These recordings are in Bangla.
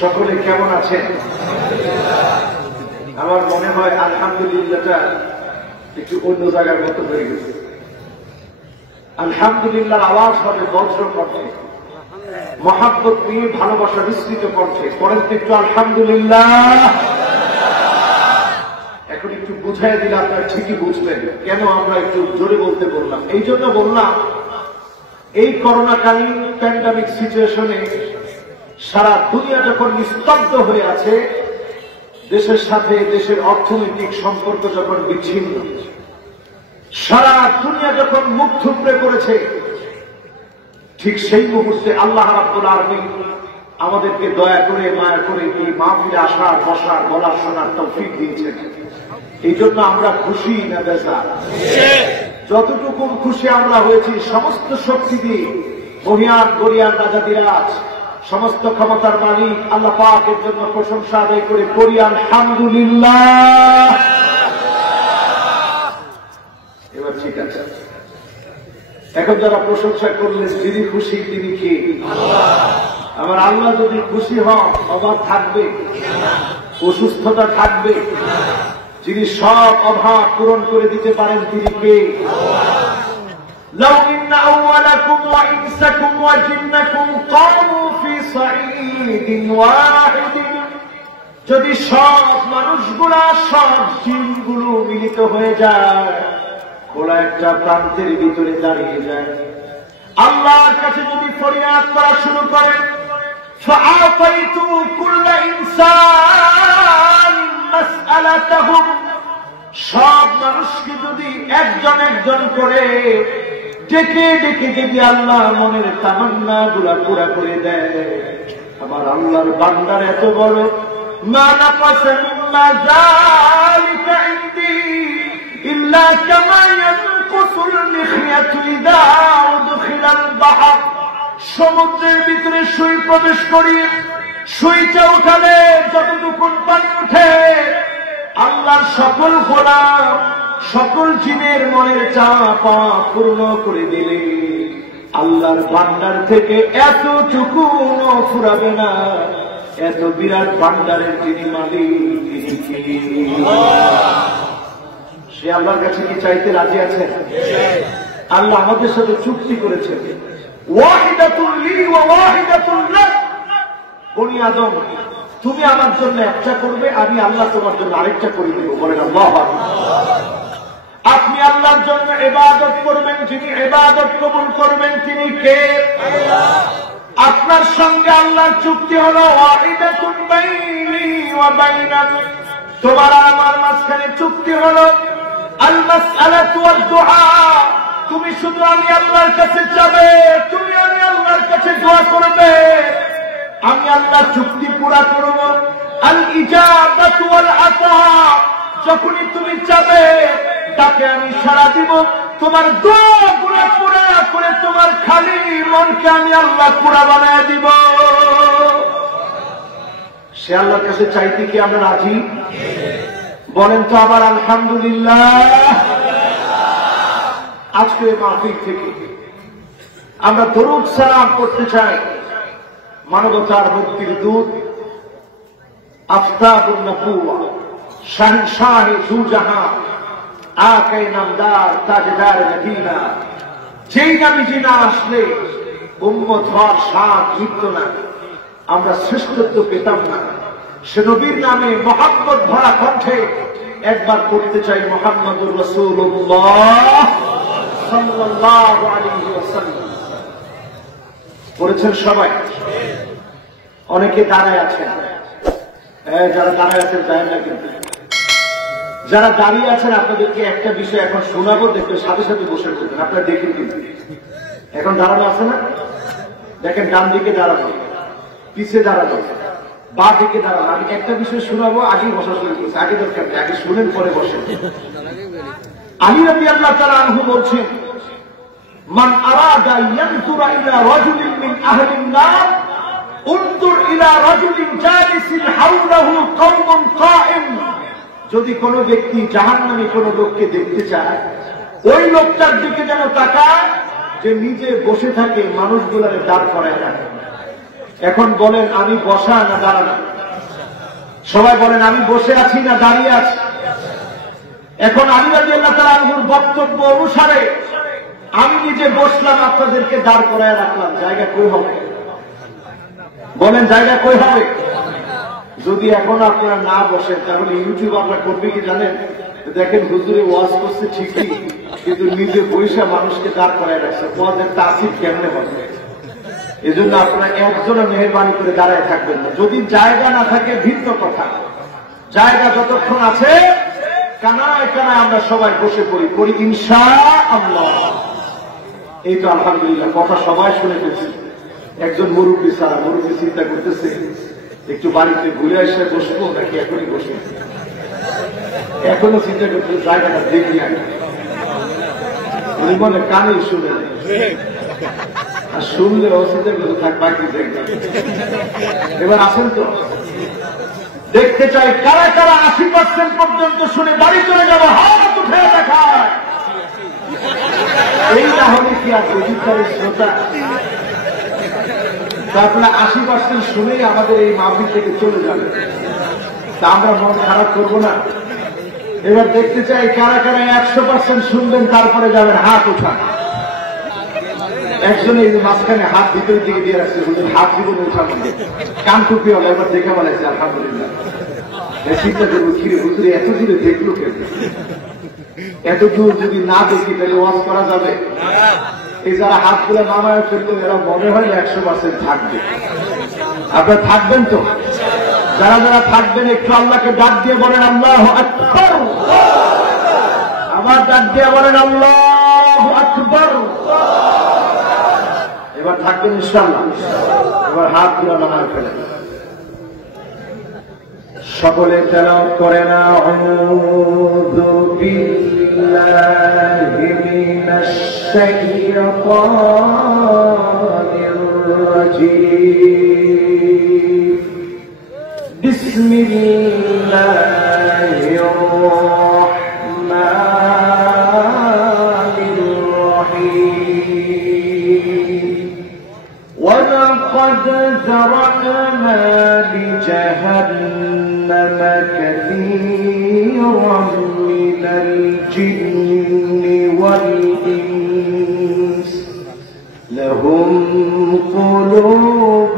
সকলে কেমন আছেন? আমার মনে হয় আলহামদুলিল্লাহটা একটু অন্য জায়গার মতো হয়ে গেছে। আলহামদুলিল্লাহ আওয়াজ হবে বজ্র কণ্ঠে, মহাব্বত নিয়ে ভালোবাসা মিশ্রিত কণ্ঠে। পরের একটু আলহামদুলিল্লাহ। এখন একটু বুঝাই দিলে আপনারা ঠিকই বুঝবেন কেন আমরা একটু জোরে বলতে বললাম। এই জন্য বললাম, এই করোনাকালীন প্যান্ডামিক সিচুয়েশনে সারা দুনিয়া যখন নিস্তব্ধ হয়ে আছে, দেশের সাথে দেশের অর্থনৈতিক সম্পর্ক যখন বিচ্ছিন্ন, সারা দুনিয়া যখন মুখ থুবড়ে পড়েছে, ঠিক সেই মুহূর্তে আল্লাহ রাব্বুল আলামিন আমাদেরকে দয়া করে মায়া করে এই মাহফিলে আসার, বসার, বলার, শোনার তৌফিক দিয়েছেন। এই জন্য আমরা খুশি না বেজার? যতটুকু খুশি আমরা হয়েছি সমস্ত শক্তি দিয়ে মহিয়ান গরিয়ান রাজাদিরাজ সমস্ত ক্ষমতার মালিক আল্লাহ পাকের জন্য প্রশংসা আদায় করে করি আলহামদুলিল্লাহ। এবার ঠিক আছে, এখন যারা প্রশংসা করলেন যিনি খুশি তিনি কে? আমার আল্লাহ যদি খুশি হন অভাব থাকবে? অসুস্থতা থাকবে? যিনি সব অভাব পূরণ করে দিতে পারেন তিনি কে? لو إن أولكم وإنسكم وجنكم قاموا في صعيد واحد, যদি সব মানুষগুলা সব জিনগুলো মিলিত হয়ে যায়, খোলা একটা প্রান্তের ভিতরে দাঁড়িয়ে যায়, আল্লাহর কাছে যদি ফরিয়াদ করা শুরু করেন, فَأَعْطَيْتُ كُلَّ إِنسَانٍ مَسْأَلَتَهُ, সব মানুষকে যদি একজন একজন করে ডেকে ডেকে যদি আল্লাহ মনের তামান্না গুলা পুরা করে দেয়, আমার আল্লাহর বান্দার এত বড় মা নাকাসা মিম্মা যালিকা ইনদি ইল্লা কামা ইয়ানকুসুল মিখয়াতু ইযা উদখিলাল বাহর, সমুদ্রের ভিতরে সুই প্রবেশ করিয়ে সুইটা উঠালে যতটুকু পানি উঠে, আল্লাহর সকল গোলাম সকল জিনের মনের চাপা পূর্ণ করে দিলে আল্লাহর ভান্ডার থেকে এতটুকু ফুরাবে না। এত বিরাট ভান্ডারের যিনি মালিক তিনি কে? সে আল্লাহর কাছে কি চাইতে রাজি আছেন? আল্লাহ আমাদের সাথে চুক্তি করেছেন, ওয়াহিদাতুল লি ওয়া ওয়াহিদাতুল লাক, বনি আদম তুমি আমার জন্য একটা করবে, আমি আল্লাহ তোমার জন্য আরেকটা করে দেব। বলেন আল্লাহু আকবার। আপনি আল্লাহর জন্য ইবাদত করবেন, যিনি ইবাদত কবুল করবেন তিনি কে? আল্লাহ। আপনার সঙ্গে আল্লাহর চুক্তি হলো ওয়াহিদাতুন বাইনি ওয়া বাইনাক, তোমার আমার মাঝখানে চুক্তি হলো আল মাসআলাতু ওয়াদ দুআ, তুমি শুধু আমি আল্লাহর কাছে যাবে, তুমি আমি আল্লাহর কাছে দোয়া করবে, আমি আল্লাহ চুক্তি পুরা করব। আল ইজাবাতু ওয়াল আতা, যখনই তুমি চাবে তাকে আমি সাড়া দিব, তোমার দোয়াগুলো পুরা করে তোমার খালি মনকে আমি আল্লাহ পুরা বানায় দিব। সে আল্লাহর কাছে চাইতে কি আমরা রাজি? বলেন তো আবার আলহামদুলিল্লাহ। আজকে মাহফিল থেকে আমরা দরুদ সালাম করতে চাই মানবতার মুক্তির দূত আফতাবুন নবুওয়া শাহনশাহ দুজাহান আকায়ে নামদার তাজদার মদিনা, যেই নবীজি না আসলে উম্মত হওয়ার স্বাদ মিটত না, আমরা শ্রেষ্ঠত্ব পেতাম না। সে নবীর নামে মহব্বত ভরা কণ্ঠে একবার করতে চাই মুহাম্মদুর রাসূলুল্লাহ সাল্লাল্লাহু আলাইহি ওয়াসাল্লাম। করেছেন সবাই? অনেকে দাঁড়ায় আছেন, যারা দাঁড়ায় আছেন যায় না, কিন্তু যারা দাঁড়িয়ে আছেন আপনাদেরকে একটা বিষয় এখন শোনাবো, দেখবেন সাথে সাথে বসে করবেন। আপনারা দেখেন কিন্তু এখন দাঁড়ানো আছে না? দেখেন ডান দিকে দাঁড়ানো, পিছে দাঁড়ানো, বা দিকে দাঁড়ানো। আমি একটা বিষয় শোনাবো, আগেই বসা শুরু করছি, আগে দরকার নেই, আগে শুনেন পরে বসেন। আলী রাদিয়াল্লাহু তাআলা আনহু বলছেন, মান আরাদা ইয়ানতুরা ইলা রাজুলিন মিন আহলিন নার উনতুর ইলা রাজুলিন জালিসিন হাওলাহু কওমুন কায়েম, যদি কোনো ব্যক্তি জাহান্নামী কোনো লোককে দেখতে চায়, ওই লোকটার দিকে যেন তাকায় যে নিজে বসে থাকে, মানুষগুলারে দাঁড় করায় রাখে। এখন বলেন আমি বসা না দাঁড়ানো? সবাই বলেন আমি বসে আছি না দাঁড়িয়ে আছি? এখন আলী রাদিয়াল্লাহু তাআলা আনহুর বক্তব্য অনুসারে আমি নিজে বসলাম, আপনাদেরকে দাঁড় করায় রাখলাম, জায়গা কই হবে? বলেন জায়গা কই হবে? যদি এখন আপনারা না বসেন তাহলে ইউটিউব আপনারা করবে কি জানেন? দেখেন হুজুরে ওয়াজ করছে ঠিকই, কিন্তু নিজে বৈশা মানুষকে দাঁড় করায় রাখছে, ওয়াজের তাসির কেমনে হবে? এই জন্য আপনারা একজনে মেহরবানি করে দাঁড়ায় থাকবেন না। যদি জায়গা না থাকে ভিন্ন কথা, জায়গা যতক্ষণ আছে কানায় কানায় আমরা সবাই বসে পড়ি ইনশাআল্লাহ। এই তো আলহামদুলিল্লাহ কথা সবাই শুনে ফেলছি। একজন মুরব্বী সারা মুরব্বী চিন্তা করতেছে একটু বাড়িতে ঘুরে এসে বসবো নাকি এখনই বসবো। এখনো চিন্তা করতে জায়গাটা দেখি আগে, উনি মনে কানেই শুনে আর শুনলে অসুবিধা করে থাক বাকি দেখবে। এবার আসেন তো দেখতে চাই কারা কারা 80% পর্যন্ত শুনে বাড়ি চলে যাবো, হাত উঠে দেখায়। এই না হলে কি আর অধিকারের শ্রোতা? আপনারা 80% শুনেই আমাদের এই মাহফিল থেকে চলে যাবে, তা আমরা মন খারাপ করবো না। এবার দেখতে চাই কারা কারা 100% শুনবেন তারপরে যাবেন, হাত উঠান। একজনে এই মাঝখানে হাত ভিতরের দিকে দিয়ে রাখছে, হাত জীবনে উঠা মধ্যে কান টুপি হলো, এবার দেখে বলেছে আলহামদুলিল্লাহ। চিন্তা করবো কিরে হুজুরে এত দূরে দেখলো কেন? এত দূর যদি না দেখি তাহলে ওয়াজ করা যাবে? এই যারা হাত গুলো নামায় ফেললো এরা মনে হয় 100% থাকবে। আপনারা থাকবেন তো? যারা যারা থাকবেন একটু আল্লাহকে ডাক দিয়ে বলেন আল্লাহু আকবার। আবার ডাক দিয়ে বলেন আল্লাহু আকবার। এবার থাকবেন ইনশাআল্লাহ। এবার হাত গুলো নামায় ফেলেন, সকলে তেলাওয়াত করেন আউযু বিল্লাহি মিনাশ শাইতানির রাজীম। বিসমিল্লাহির রাহমানির রাহিম। ওয়ালাকাদ যারা'না লিজাহান্নাম كثيرا من الجن والإنس لهم قلوب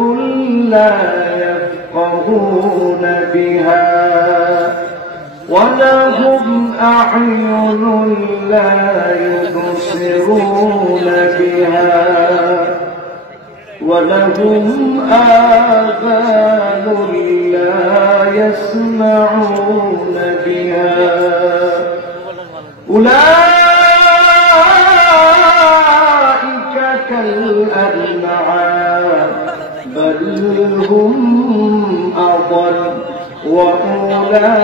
لا يفقهون بها ولهم أعين لا يبصرون بها ولهم آذان لا يسمعون بها أولئك كالأنعام بل هم أضل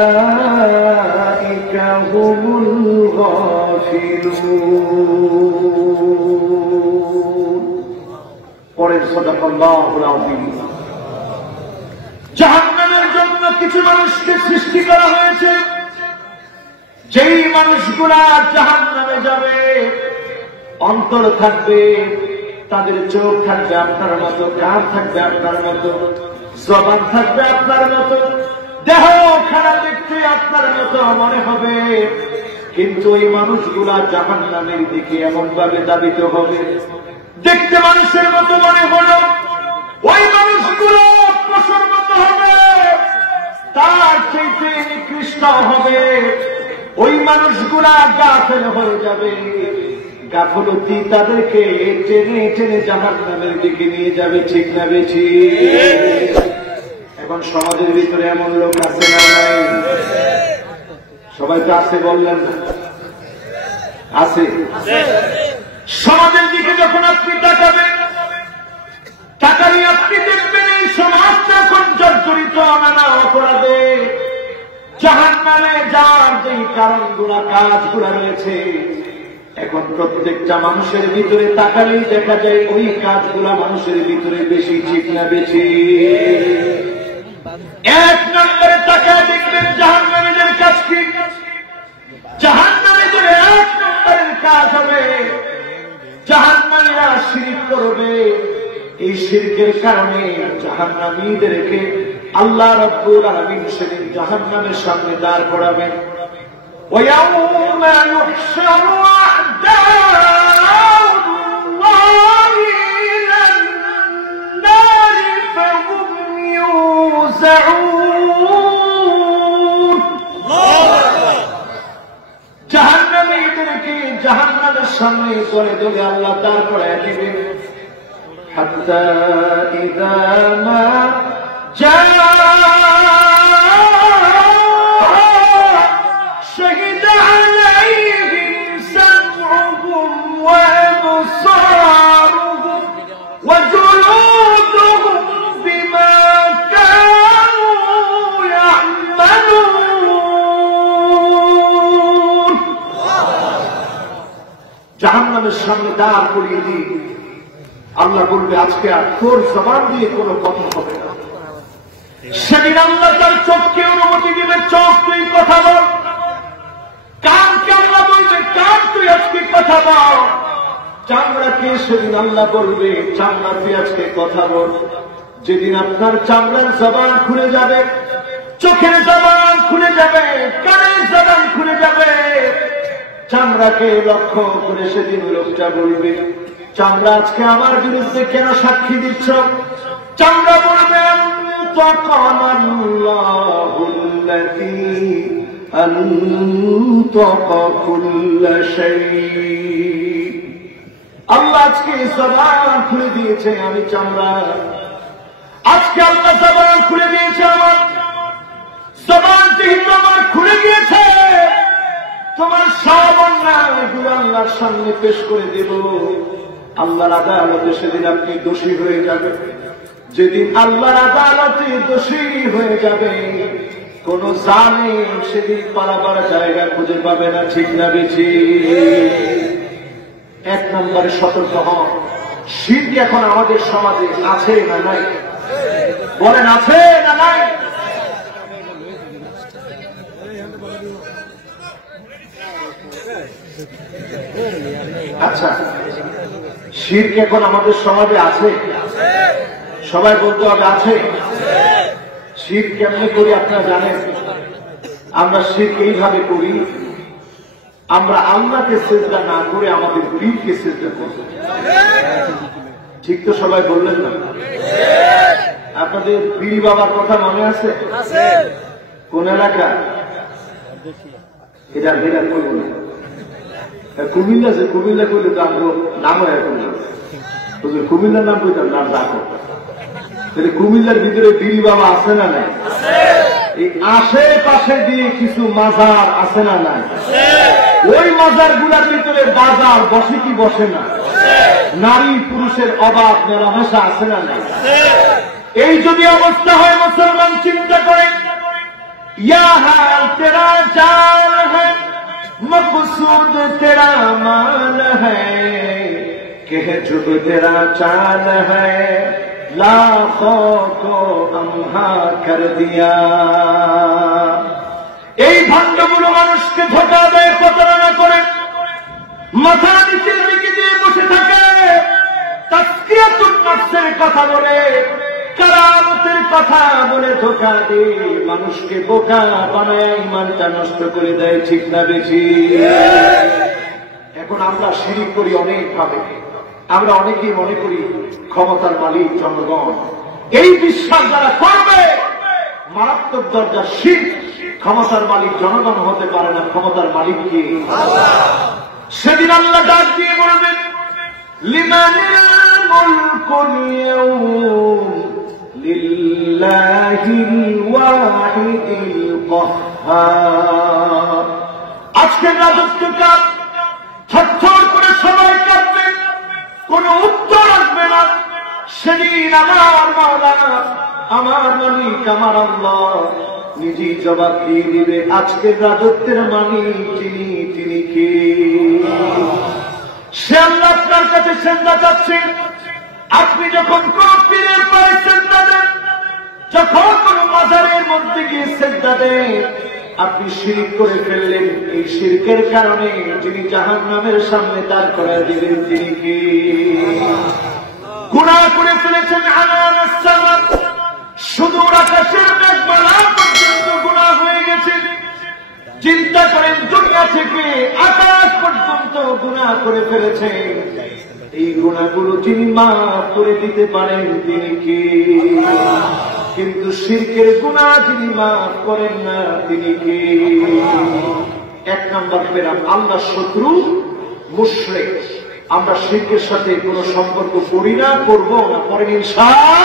وأولئك هم الغافلون। পরের সাদাকাল্লাহুল আযীম। জাহান্নামের জন্য কিছু মানুষকে সৃষ্টি করা হয়েছে, যেই মানুষগুলা জাহান্নামে যাবে অন্তর থাকবে, তাদের চোখ থাকবে আপনার মতো, কান থাকবে আপনার মতো, জবান থাকবে আপনার মতো, দেহ খারাপ দেখতে আপনার মতো মনে হবে, কিন্তু এই মানুষগুলা জাহান্নামের দিকে এমন ভাবে দাবিত হবে, দেখতে মানুষের মতো মনে হলো, ওই মানুষগুলো পশুর মতো হবে, তার চাইতে নিকৃষ্ট হবে। ওই মানুষগুলা গাফেল হয়ে যাবে, গাফলতি তাদেরকে টেনে টেনে জাহান্নামের দিকে নিয়ে যাবে। ঠিক না বেশি? এখন সমাজের ভিতরে এমন লোক আছে না নাই? সবাই তো আছে বললেন না? আছে। সমাজের দিকে যখন আপনি তাকাবেন, তাকালে আপনি দেখবেন এই সমাজটা এখন জর্জরিত নানা অপরাধে, জাহান্নামে যার যেই কারণগুলা কাজগুলা রয়েছে, এখন প্রত্যেকটা মানুষের ভিতরে তাকালেই দেখা যায় ওই কাজগুলা মানুষের ভিতরে বেশি। ঠিক না বেশি? এক নম্বরে তাকায় দেখবেন জাহান্নামীদের কাজ কি? জাহান্নামীদের এক নম্বরের কাজ হবে জাহান্নামীরা শিরক করবে, এই শিরকের কারণে জাহান্নামীদেরকে আল্লাহ রাব্বুল আলামিন সেদিন জাহান্নামের সামনে দাঁড় করাবেন। وَيَوْمَ يُحْشَرُ أَعْدَاءُ اللَّهِ إِلَى النَّارِ فَهُمْ يُوزَعُونَ জাহান্নামীদেরকে জাহান্নামের সামনে দলে দলে আল্লাহ দাঁড় করায় দিবেন। حتى إذا ما جاء شهد عليهم سمعهم وأبصارهم وجلودهم بما كانوا يعملون জাহান্নামের সামনে দাঁড় করিয়ে দিই। আল্লাহ বলবে আজকে আর তোর জবান দিয়ে কোনো কথা হবে না। সেদিন আল্লাহ তার চোখকে অনুমতি দিবে, চোখ তুই কথা বল। কানকে আল্লাহ বলবে কান তুই আজকে কথা বল। চামড়াকে সেদিন আল্লাহ বলবে চামড়া তুই আজকে কথা বল। যেদিন আপনার চামড়ার জবান খুলে যাবে, চোখের জবান খুলে যাবে, কানের জবান খুলে যাবে, চামড়াকে লক্ষ্য করে সেদিন লোকটা বলবে চামড়া আজকে আমার বিরুদ্ধে কেন সাক্ষী দিচ্ছ? চামড়া বলবে আল্লাহ আজকে জবান খুলে দিয়েছে আমি চামড়া। আজকে আল্লাহ জবান খুলে দিয়েছে আমার। জবান যেহেতু আমার খুলে দিয়েছে, তোমার সব অন্যায়গুলো আল্লাহর সামনে পেশ করে দেব। আল্লাহর আদালতে সেদিন আপনি দোষী হয়ে যাবেন। যেদিন আল্লাহর আদালতে দোষী হয়ে যাবে, কোন জালিম সেদিন পালাবার জায়গা খুঁজে পাবে না। ঠিক না বেশি? এক নম্বরে সতর্ক হন। শিরক এখন আমাদের সমাজে আছে না নাই? বলেন আছে না নাই? আচ্ছা, শিরক এখন আমাদের সমাজে আছে? সবাই বলতে হবে আছে। শিরক কেমনে করি আপনারা জানেন? আমরা শিরক এইভাবে করি, আমরা আল্লাহকে সিজদা না করে আমাদের পীরকে সিজদা করি। ঠিক তো? সবাই বললেন না? আপনাদের পীর বাবার কথা মনে আছে? কোন এলাকা? এটা বেরা করব না। কুমিল্লা যে কুমিল্লা করলে তো আমরা নাম হয় কুমিল্লার নাম কইতাম নাম রাখো। তাহলে কুমিল্লার ভিতরে পীর বাবা আছে না নাই? এই আশেপাশে দিয়ে কিছু মাজার আছে না নাই? ওই মাজার গুলার ভিতরে বাজার বসে কি বসে না? নারী পুরুষের অবাধ মেলামেশা আছে না নাই? এই যদি অবস্থা হয়, মুসলমান চিন্তা করেন, ইয়া হাল তেরা জাল হ্যায়, মকসুদ তেরা মাল হ্যায়, কে জুব তেরা চাল হ্যায়, লাখোं को अम्हा कर दिया। এই ভণ্ডগুলো মানুষকে ধোঁকা দেয়, প্রতারণা করে, মাথা নিচের দিকে দিয়ে বসে থাকে, তাসকিয়াতুন নফসের কথা বলে, কারামতের কথা বলে ধোঁকা দিয়ে মানুষকে বোকা বানায়, ইমানটা নষ্ট করে দেয়। ঠিক না বেশি? এখন আমরা শিরিক করি অনেক ভাবে। আমরা অনেকেই মনে করি ক্ষমতার মালিক জনগণ। এই বিশ্বাস যারা করবে, মারাত্মক দরজা শিরক। ক্ষমতার মালিক জনগণ হতে পারে না, ক্ষমতার মালিক কি? সেদিন আল্লাহ ডাক দিয়ে বলবেন, লিমানিল মুলকুল ইয়াউম লিল্লাহিল ওয়াহিদিল কাহ্হার। আজকের রাজত্ব কাল। থরথর করে সবাই কাঁপবে, কোন উত্তর আসবে না। সেদিন আমার মাওলা, আমার মালিক, আমার আল্লাহ নিজেই জবাব দিয়ে দিবে, আজকের রাজত্বের মালিক যিনি, তিনি কে? সে আল্লাহ আপনার কাছে সেজদা চাচ্ছেন। আপনি যখন কোন পীরের পায়ে সেজদা দেন, যখন কোন মাজারের মধ্যে গিয়ে সেজদা দেন, আপনি শিরক করে ফেললেন। এই শিরকের কারণে যিনি জাহান্নামের সামনে দাঁড় করায় দিলেন, তিনি কে? গুনাহ করে ফেলেছেন আনানাস সামা, সুদূর আকাশের মেঘমালা পর্যন্ত গুনাহ হয়ে গেছে। চিন্তা করেন, দুনিয়া থেকে আকাশ পর্যন্ত গুনাহ করে ফেলেছেন। এই গুনাহগুলো যিনি মাফ করে দিতে পারেন তিনি কে? কিন্তু শিরকের গুনাহ যিনি মাফ করেন না তিনি কে? এক নাম্বার পেলাম আল্লাহর শত্রু মুশরিক। আমরা শিরকের সাথে কোনো সম্পর্ক করি না, করবো না, করেন ইনশাআল্লাহ।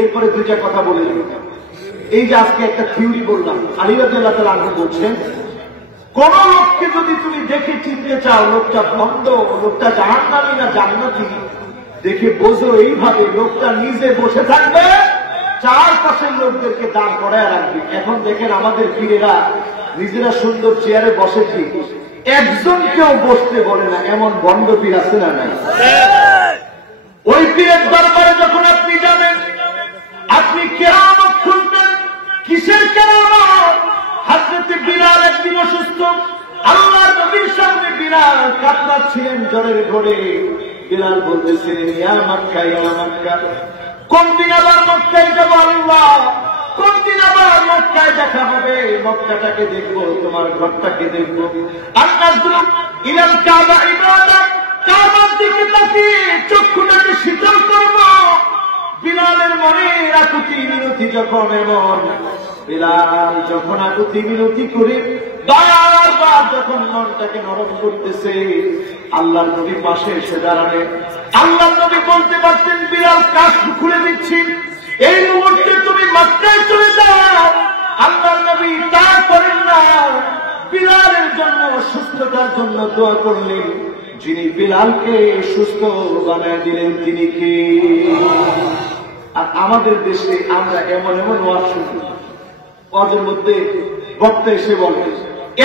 এরপরে দুইটা কথা বলে দিই। এই যে আজকে একটা থিওরি বললাম, আলী রাদিয়াল্লাহু তাআলা আনহু বলছেন, কোন লোককে যদি তুমি দেখে চিনতে চাও লোকটা ভণ্ড, লোকটা জাহান্নামী না জান্নাতি, দেখে বোঝো এইভাবে লোকটা নিজে বসে থাকবে, চারপাশের লোকদেরকে দাঁড় করায় রাখবে। এখন দেখেন আমাদের পীরেরা নিজেরা সুন্দর চেয়ারে বসেছি, একজন কেউ বসতে বলে না, এমন ভণ্ড পীর আছে না নাই? ওই পীরের দরবারে যখন আপনি যাবেন, আপনি কেরামত খুঁজবেন। কিসের কেরামত? হযরত বিলাল একদিন অসুস্থ, আল্লাহর নবীর সামনে বিলাল কাতরাচ্ছিলেন জ্বরের ঘোরে। বিলাল বলতেছিলেন, ইয়া মক্কা, ইয়া মক্কা, কোন দিন আবার মক্কায় যাব আল্লাহ? কোন দিন আবার মক্কায় দেখা হবে? মক্কাটাকে দেখবো, তোমার ঘরটাকে দেখবো। আন্নাজুরু ইলাল কাবা ইবাদা, কাবার দিকে তাকিয়ে চক্ষুটাকে শীতল করবো। বিলালের মনে আকুতি মিনতি যখন এমন, বিলাল যখন আকুতি মিনতি করে বারবার যখন মনটাকে নরম করতেছে, আল্লাহর নবী পাশে এসে দাঁড়ালেন। আল্লাহর নবী বলতে পারতেন, বিলাল কাজ খুলে দিচ্ছি, এই মুহূর্তে তুমি মক্কায় চলে যাও। আল্লাহর নবী তা করেন না, বিলালের জন্য, সুস্থতার জন্য দোয়া করলেন। যিনি বিলালকে সুস্থ বানায় দিলেন তিনি কে? আর আমাদের দেশে আমরা এমন এমন ওয়াজ শুনি, ওয়াজের মধ্যে বক্তা এসে বলে,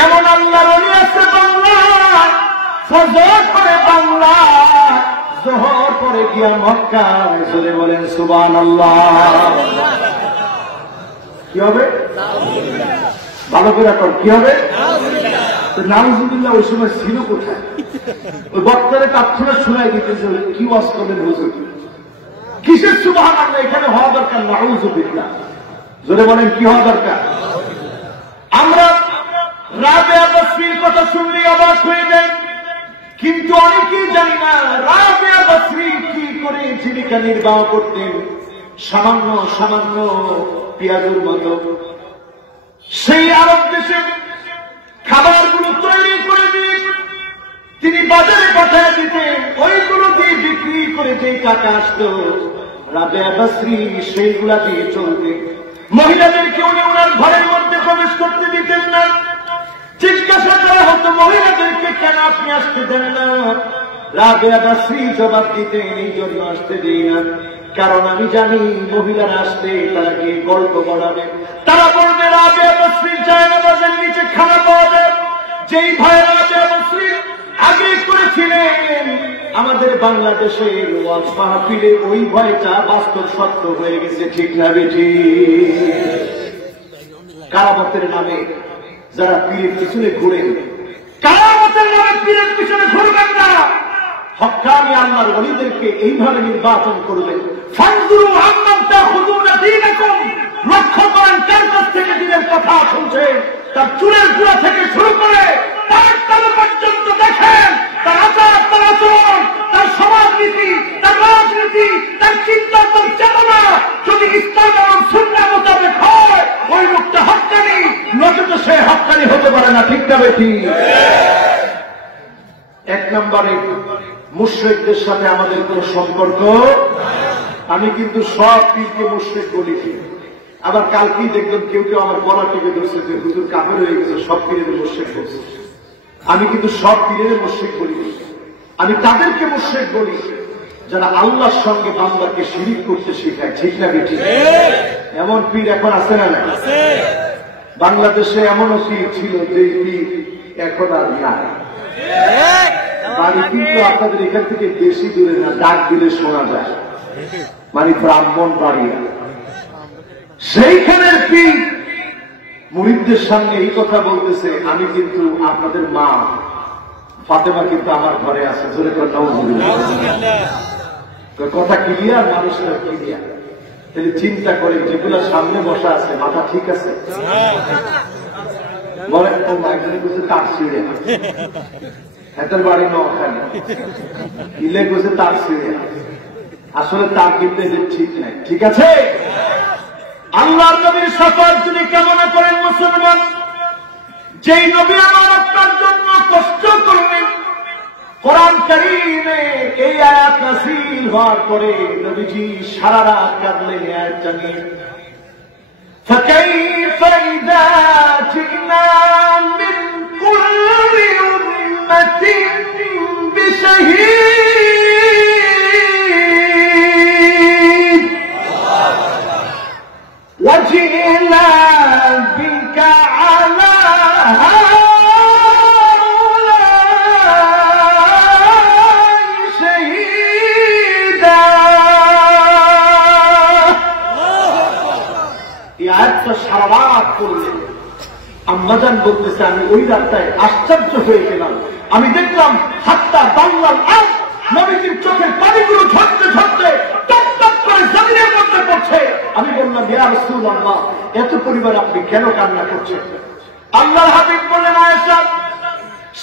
এমন আল্লাহর ওলি আছে বাংলা, ফজর পরে বাংলা, যোহর পরে গিয়া মক্কায়। জোরে বলেন সুবহানাল্লাহ। কি হবে? ভালো করে কর, কি হবে? নাউজুবিল্লাহ। ওই সময় ছিল কোথায়? ওই বক্তারে তাৎক্ষণিক শোনাই দিতে কি ওয়াজ করবেন হুজুর? কিসের সুবহানাল্লাহ? এখানে হওয়া দরকার নাউজুবিল্লাহ। জোরে বলেন কি হওয়া দরকার? আমরা রাবেয়া বসরির কথা শুনলে অবাক হয়ে যাই, কিন্তু অনেকেই জানি না রাবেয়া বসরি কি করে জীবিকা নির্বাহ করতেন। সামান্য সামান্য পেঁয়াজের মতো সেই আরব দেশে খাবারগুলো তৈরি করে দিয়ে তিনি বাজারে পাঠিয়ে দিতেন। ওইগুলো দিয়ে বিক্রি করে যেই টাকা আসতো, রাবেয়া বসরি সেইগুলা দিয়ে চলতেন। মহিলাদেরকে উনি ওনার ঘরের মধ্যে প্রবেশ করতে দিতেন না। জিজ্ঞাসা করা হতো, মহিলাদেরকে কেন আপনি আসতে দেন না? রাবেয়া বসরি জবাব দিতেন, এই জন্য আসতে দিই না, কারণ আমি জানি মহিলারা আসতে তারা গিয়ে গল্প বাড়াবে, তারা বলবে রাবেয়া বসরির জায়নামাজের নিচে খানা পাওয়া যায়। যেই ভয় রাবেয়া বসরি আগে করেছিলেন আমাদের বাংলাদেশের ওয়াজ মাহফিলে, ওই ভয়টা বাস্তব সত্য হয়ে গেছে। ঠিক না বেঠি? কারামতের নামে যারা পীরের পিছনে ঘুরেন, কারামতের নামে পীরের পিছনে ঘুরবেন না। হক্কানি আল্লাহর ওলিদেরকে এইভাবে নির্বাচন করবেন। ফানজুরু আম্মান তাখুযুনা দীনাকুম, লক্ষ্য করেন কার কাছ থেকে দিনের কথা শুনছে। তার চুলের গোড়া থেকে শুরু করে তার তলা পর্যন্ত দেখেন, তার আচার, তার আচরণ, তার সমাজনীতি, তার রাজনীতি, তার চিন্তা, তার চেতনা যদি ইসলাম এবং সুন্নাহ মোতাবেক হয়, ওই লোকটা হক্কানি, নচেত সে হক্কানি হতে পারে না। ঠিক না বেঠি? এক নম্বরে মুশরিকদের সাথে আমাদের কোনো সম্পর্ক। আমি কিন্তু সব পীরকে মুশরিক বলি। আবার কালকেই দেখবেন কেউ কেউ আমার গলা টিপে ধরছে যে হুজুর কাফের হয়ে গেছে, সব পীরের মুশরিক বলছে। আমি কিন্তু সব পীরের মুশরিক বলি। আমি তাদেরকে মুশরিক বলি যারা আল্লাহর সঙ্গে বান্দাকে শিরিক করতে শেখায়। ঠিক না বেঠি? এমন পীর এখন আছে না? না, বাংলাদেশে এমনও পীর ছিল যে পীর এখন আর নাই। বাড়ি কিন্তু আপনাদের এখান থেকে বেশি দূরে না, ডাক দিলে শোনা যায়, মানে ব্রাহ্মণ বাড়িয়া। সেইখানের পীর মুরিদদের সামনে এই কথা বলতেছে, আমি কিন্তু আপনাদের মা ফাতেমা কিন্তু আমার ঘরে আছে। জোরে করে নাউজুবিল্লাহ। কথা ক্লিয়ার, মানুষের ক্লিয়ার। তাহলে চিন্তা করে যেগুলো সামনে বসা আছে মাথা ঠিক আছে? বলে একজনে বলছে তার ছিঁড়ে, এটার বাড়ি নোয়াখালী, ইলে বলছে তার ছিঁড়ে। আসলে তার কিন্তু ঠিক নাই। ঠিক আছে, আল্লাহর নবীর শাফাত যদি কামনা করেন মুসলমান, যেই নবী আমার আপনার জন্য কষ্ট করলেন, কোরআন কারীমে এই আয়াত নাযিল হওয়ার পরে নবীজি সারা রাত কাঁদলেন এই আয়াতটা নিয়ে। فكيف إذا جئنا من كل أمة بشهيد وجئنا بك على সারা রাত করলেন। আম্মাজান বলতেছে আমি ওই রাতটায় আশ্চর্য হয়ে গেলাম। আমি দেখলাম হাত্তা বাংলার নবীজির চোখের পানিগুলো ঝরতে ঝরতে টপ টপ করে জমিনের মধ্যে পড়ছে। আমি বললাম ইয়া রাসূলুল্লাহ, এত পরিবার আপনি কেন কান্না করছেন? আল্লাহর হাবিব বললেন আয়েশা,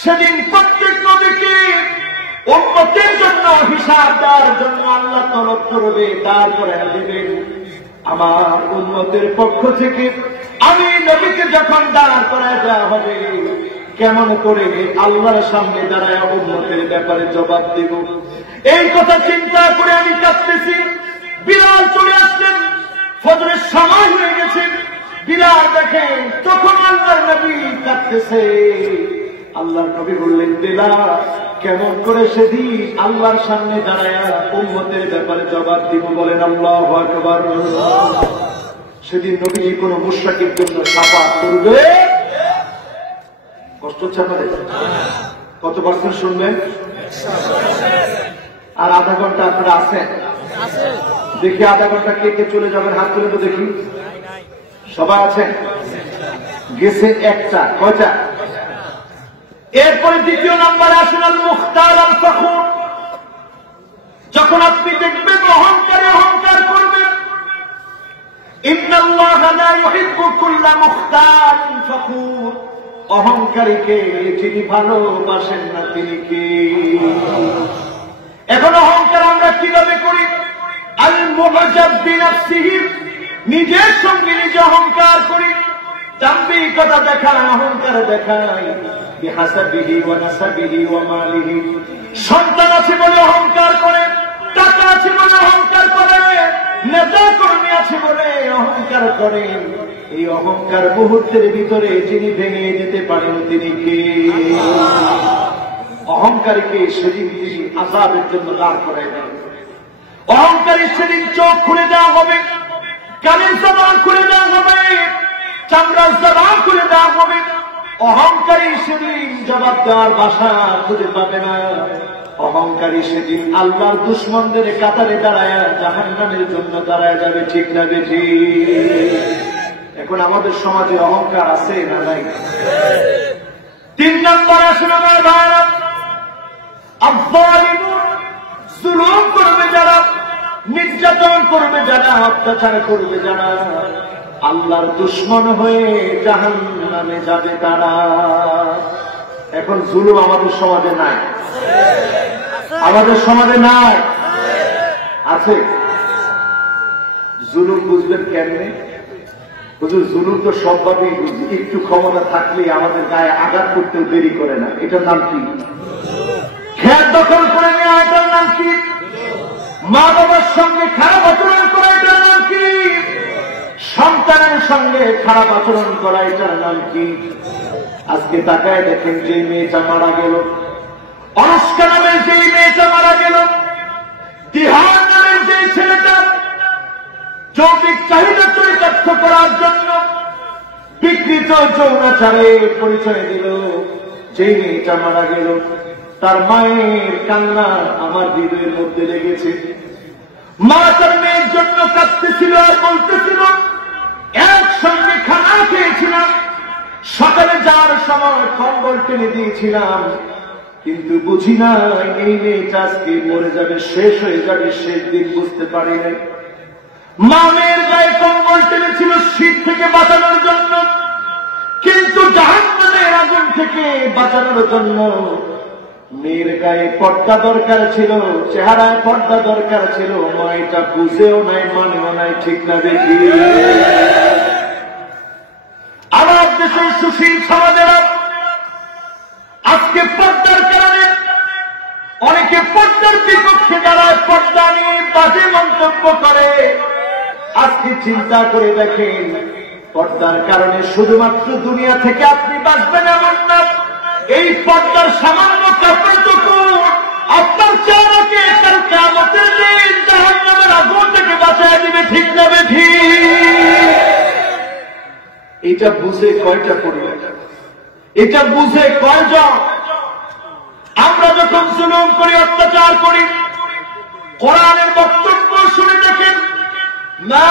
সেদিন প্রত্যেক নবীকে উম্মতের জন্য হিসাব দেওয়ার জন্য আল্লাহ তলব করবে, তারপরে দেবেন আমার উম্মতের পক্ষ থেকে আমি নবীকে যখন দাঁড় করায় দেওয়া হবে, কেমন করে আল্লাহর সামনে দাঁড়ায় উম্মতের ব্যাপারে জবাব দেব। এই কথা চিন্তা করে আমি কাঁদতেছি। বিলাল চলে আসলেন, ফজরের সময় হয়ে গেছে। বিলাল দেখেন তখন আল্লাহর নবী কাঁদতেছে। আল্লাহর নবী বললেন, বিলাল কেমন করে সেদিন আল্লাহর সামনে দাঁড়ায় উম্মতের ব্যাপারে জবাব দিব? বলেন আল্লাহু আকবার। সেদিন নবীজি কোন মুশরিকের জন্য শাফাত করবে। কষ্ট হচ্ছে আপনাদের? কত পার্সেন্ট শুনবেন? আর আধা ঘন্টা আপনারা আছেন? দেখি আধা ঘন্টা কে কে চলে যাবেন, হাত তুলে তো দেখি। সবাই আছেন? গেছে একটা, কয়টা? এরপরে দ্বিতীয় নম্বরে আসুন আল মুখতার আল ফখুর। যখন আপনি দেখবেন অহংকারে অহংকার করবেন, ইন্নাল্লাহা লা ইউহিব্বু কুল্লা মুখতারিন ফখুর। অহংকারীকে যিনি ভালোবাসেন না তিনি কে? এখন অহংকার আমরা কিভাবে করি? আল মুআজ্জাব বিনাফসিহি, নিজের সঙ্গে নিজে অহংকার করি। দাম্ভিকতা দেখায়, অহংকার দেখায়। বিহাসাবিহি ওয়া নাসাবিহি ওয়া মালিহি, সন্তান আছে বলে অহংকার করে, টাকা আছে বলে অহংকার করে, নেতা কর্মী আছে বলে অহংকার করে। এই অহংকার মুহূর্তের ভিতরে যিনি ভেঙে যেতে পারেন তিনি কে? অহংকারীকে সেদিন তিনি আযাবের জন্য দাঁড় করায় দেন। অহংকারী সেদিন চোখ খুলে দেওয়া হবে, কানের জবান খুলে দেওয়া হবে, চামড়ার জবান খুলে দেওয়া হবে। অহংকারী সেদিন জবাব দেওয়ার ভাষা খুঁজে পাবে না। অহংকারী সেদিন আল্লাহর দুশমনদের কাতারে দাঁড়ায় জাহান্নামের জন্য দাঁড়ায় যাবে। ঠিক না বেঠি? এখন আমাদের সমাজে অহংকার আছে না নাই? তিন নম্বর আসুন আমার ভাইরা, আয-যালিমুন, জুলুম করবে যারা, নির্যাতন করবে যারা, অত্যাচার করবে যারা, আল্লাহর দুশমন হয়ে জাহান্নামে যাবে তারা। এখন জুলুম আমাদের সমাজে নাই? আমাদের সমাজে নাই? আছে? জুলুম বুঝবেন কেমনে? হুজুর জুলুম তো সবভাবেই বুঝি, একটু ক্ষমতা থাকলে আমাদের গায়ে আঘাত করতেও দেরি করে না। এটার নাম কি? খেত দখল করে নেওয়া, এটার নাম কি? মা বাবার সঙ্গে খারাপ আচরণ করা, এটার নাম কি? সন্তানের সঙ্গে খারাপ আচরণ করা, এটার নাম কি? আজকে তাকায় দেখেন যে মেয়েটা মারা গেল, অনুষ্কা নামের যে মেয়েটা মারা গেল, তিহার নামের যে ছেলেটা যৌক্তিক চাহিদা চরিতার্থ করার জন্য বিকৃত যৌনাচারে পরিচয় দিল, যে মেয়েটা মারা গেল, তার মায়ের কান্না আমার হৃদয়ের মধ্যে লেগেছে। মা তার মেয়ের জন্য কাঁদতেছিল আর বলতেছিল, একসঙ্গে খানা খেয়েছিলাম, সকালে যাওয়ার সময় কম্বল টেনে দিয়েছিলাম, কিন্তু বুঝি না এই মেয়েটা আজকে মরে যাবে, শেষ হয়ে যাবে, শেষ দিন বুঝতে পারি নাই। মা মেয়ের গায়ে কম্বল টেনেছিল শীত থেকে বাঁচানোর জন্য, কিন্তু জাহান্নামের আগুন থেকে বাঁচানোর জন্য মেয়ের গায়ে পর্দা দরকার ছিল, চেহারায় পর্দা দরকার ছিল। মা এটা বুঝেও নাই, মানেও নাই, ঠিক না দেখি? আমার দেশের সুশীল সমাজেরা আজকে পর্দার কারণে অনেকে পর্দার বিপক্ষে দাঁড়ায়, পর্দা নিয়ে বাজে মন্তব্য করে। আজকে চিন্তা করে দেখেন, পর্দার কারণে শুধুমাত্র দুনিয়া থেকে আপনি বাঁচবেন এমন না, এই পর্দার সামান্য কাপড়টুকু আপনার চেহারাকে কাল কিয়ামতের দিন জাহান্নামের আগুন থেকে বাঁচায় দিবে, ঠিক না বেঠি? এটা বুঝে কয়টা পরিবার, এটা বুঝে কয়জন? আমরা যখন জুলুম করি, অত্যাচার করি, কোরআনের বক্তব্য শুনে দেখেন, মা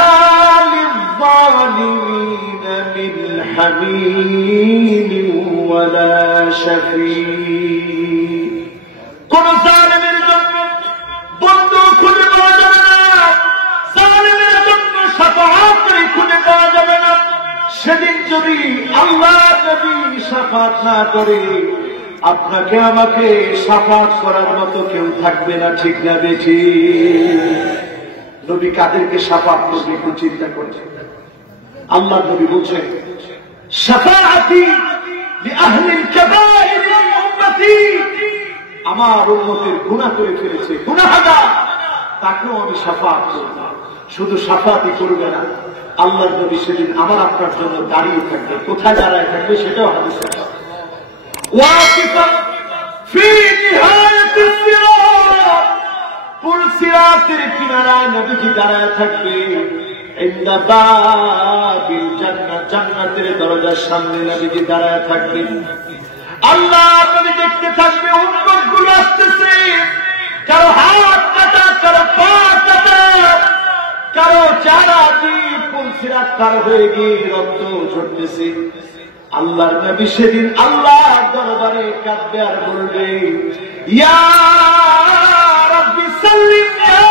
লিয-যালিমিনা মিন হামীম ওয়ালা শাফী। কোন জালিমের জন্য বন্ধু খুঁজে পাওয়া যাবে না, জালিমের জন্য শাফাআতকারী খুঁজে পাওয়া যাবে না। সেদিন যদি আল্লাহ নবী শাফাত না করে, আপনাকে আমাকে শাফাত করার মতো কেউ থাকবে না, ঠিক না বেঠি? নবী কাদেরকে শাফাত করবে একটু চিন্তা করছে। আল্লাহ নবী বলছেন, শাফাআতি লিআহলিল কাবাইর মিন উম্মতি। আমার উম্মতের গুনাহ করে ফেলেছে, গুনাহগার, তাকেও আমি শাফাত করব। শুধু শাফাতই করবে না, আল্লাহ নবী সেদিন আমার আপনার জন্য দাঁড়িয়ে থাকবে। কোথায় দাঁড়ায় থাকবে সেটাও হাদিসে আছে। ওয়াকিফান ফি নিহায়াতিস সিরাত, পুল সিরাতের কিনারায় নবীজি দাঁড়ায় থাকবে। ইনদা বাবিল জান্নাত, জান্নাতের দরজার সামনে নবীজি দাঁড়ায় থাকবে। আল্লাহ নবী দেখতে থাকবে উম্মতগুলো আসতেছে, কারো হাত কাটা, কারো পা কাটা, কারো চারা দিয়ে পুল সিরাত পার হয়ে গিয়ে রক্ত ঝরতেছে। আল্লাহর নবী সেদিন আল্লাহর দরবারে কাঁদবে আর বলবে, ইয়া রাব্বি সাল্লিম, ইয়া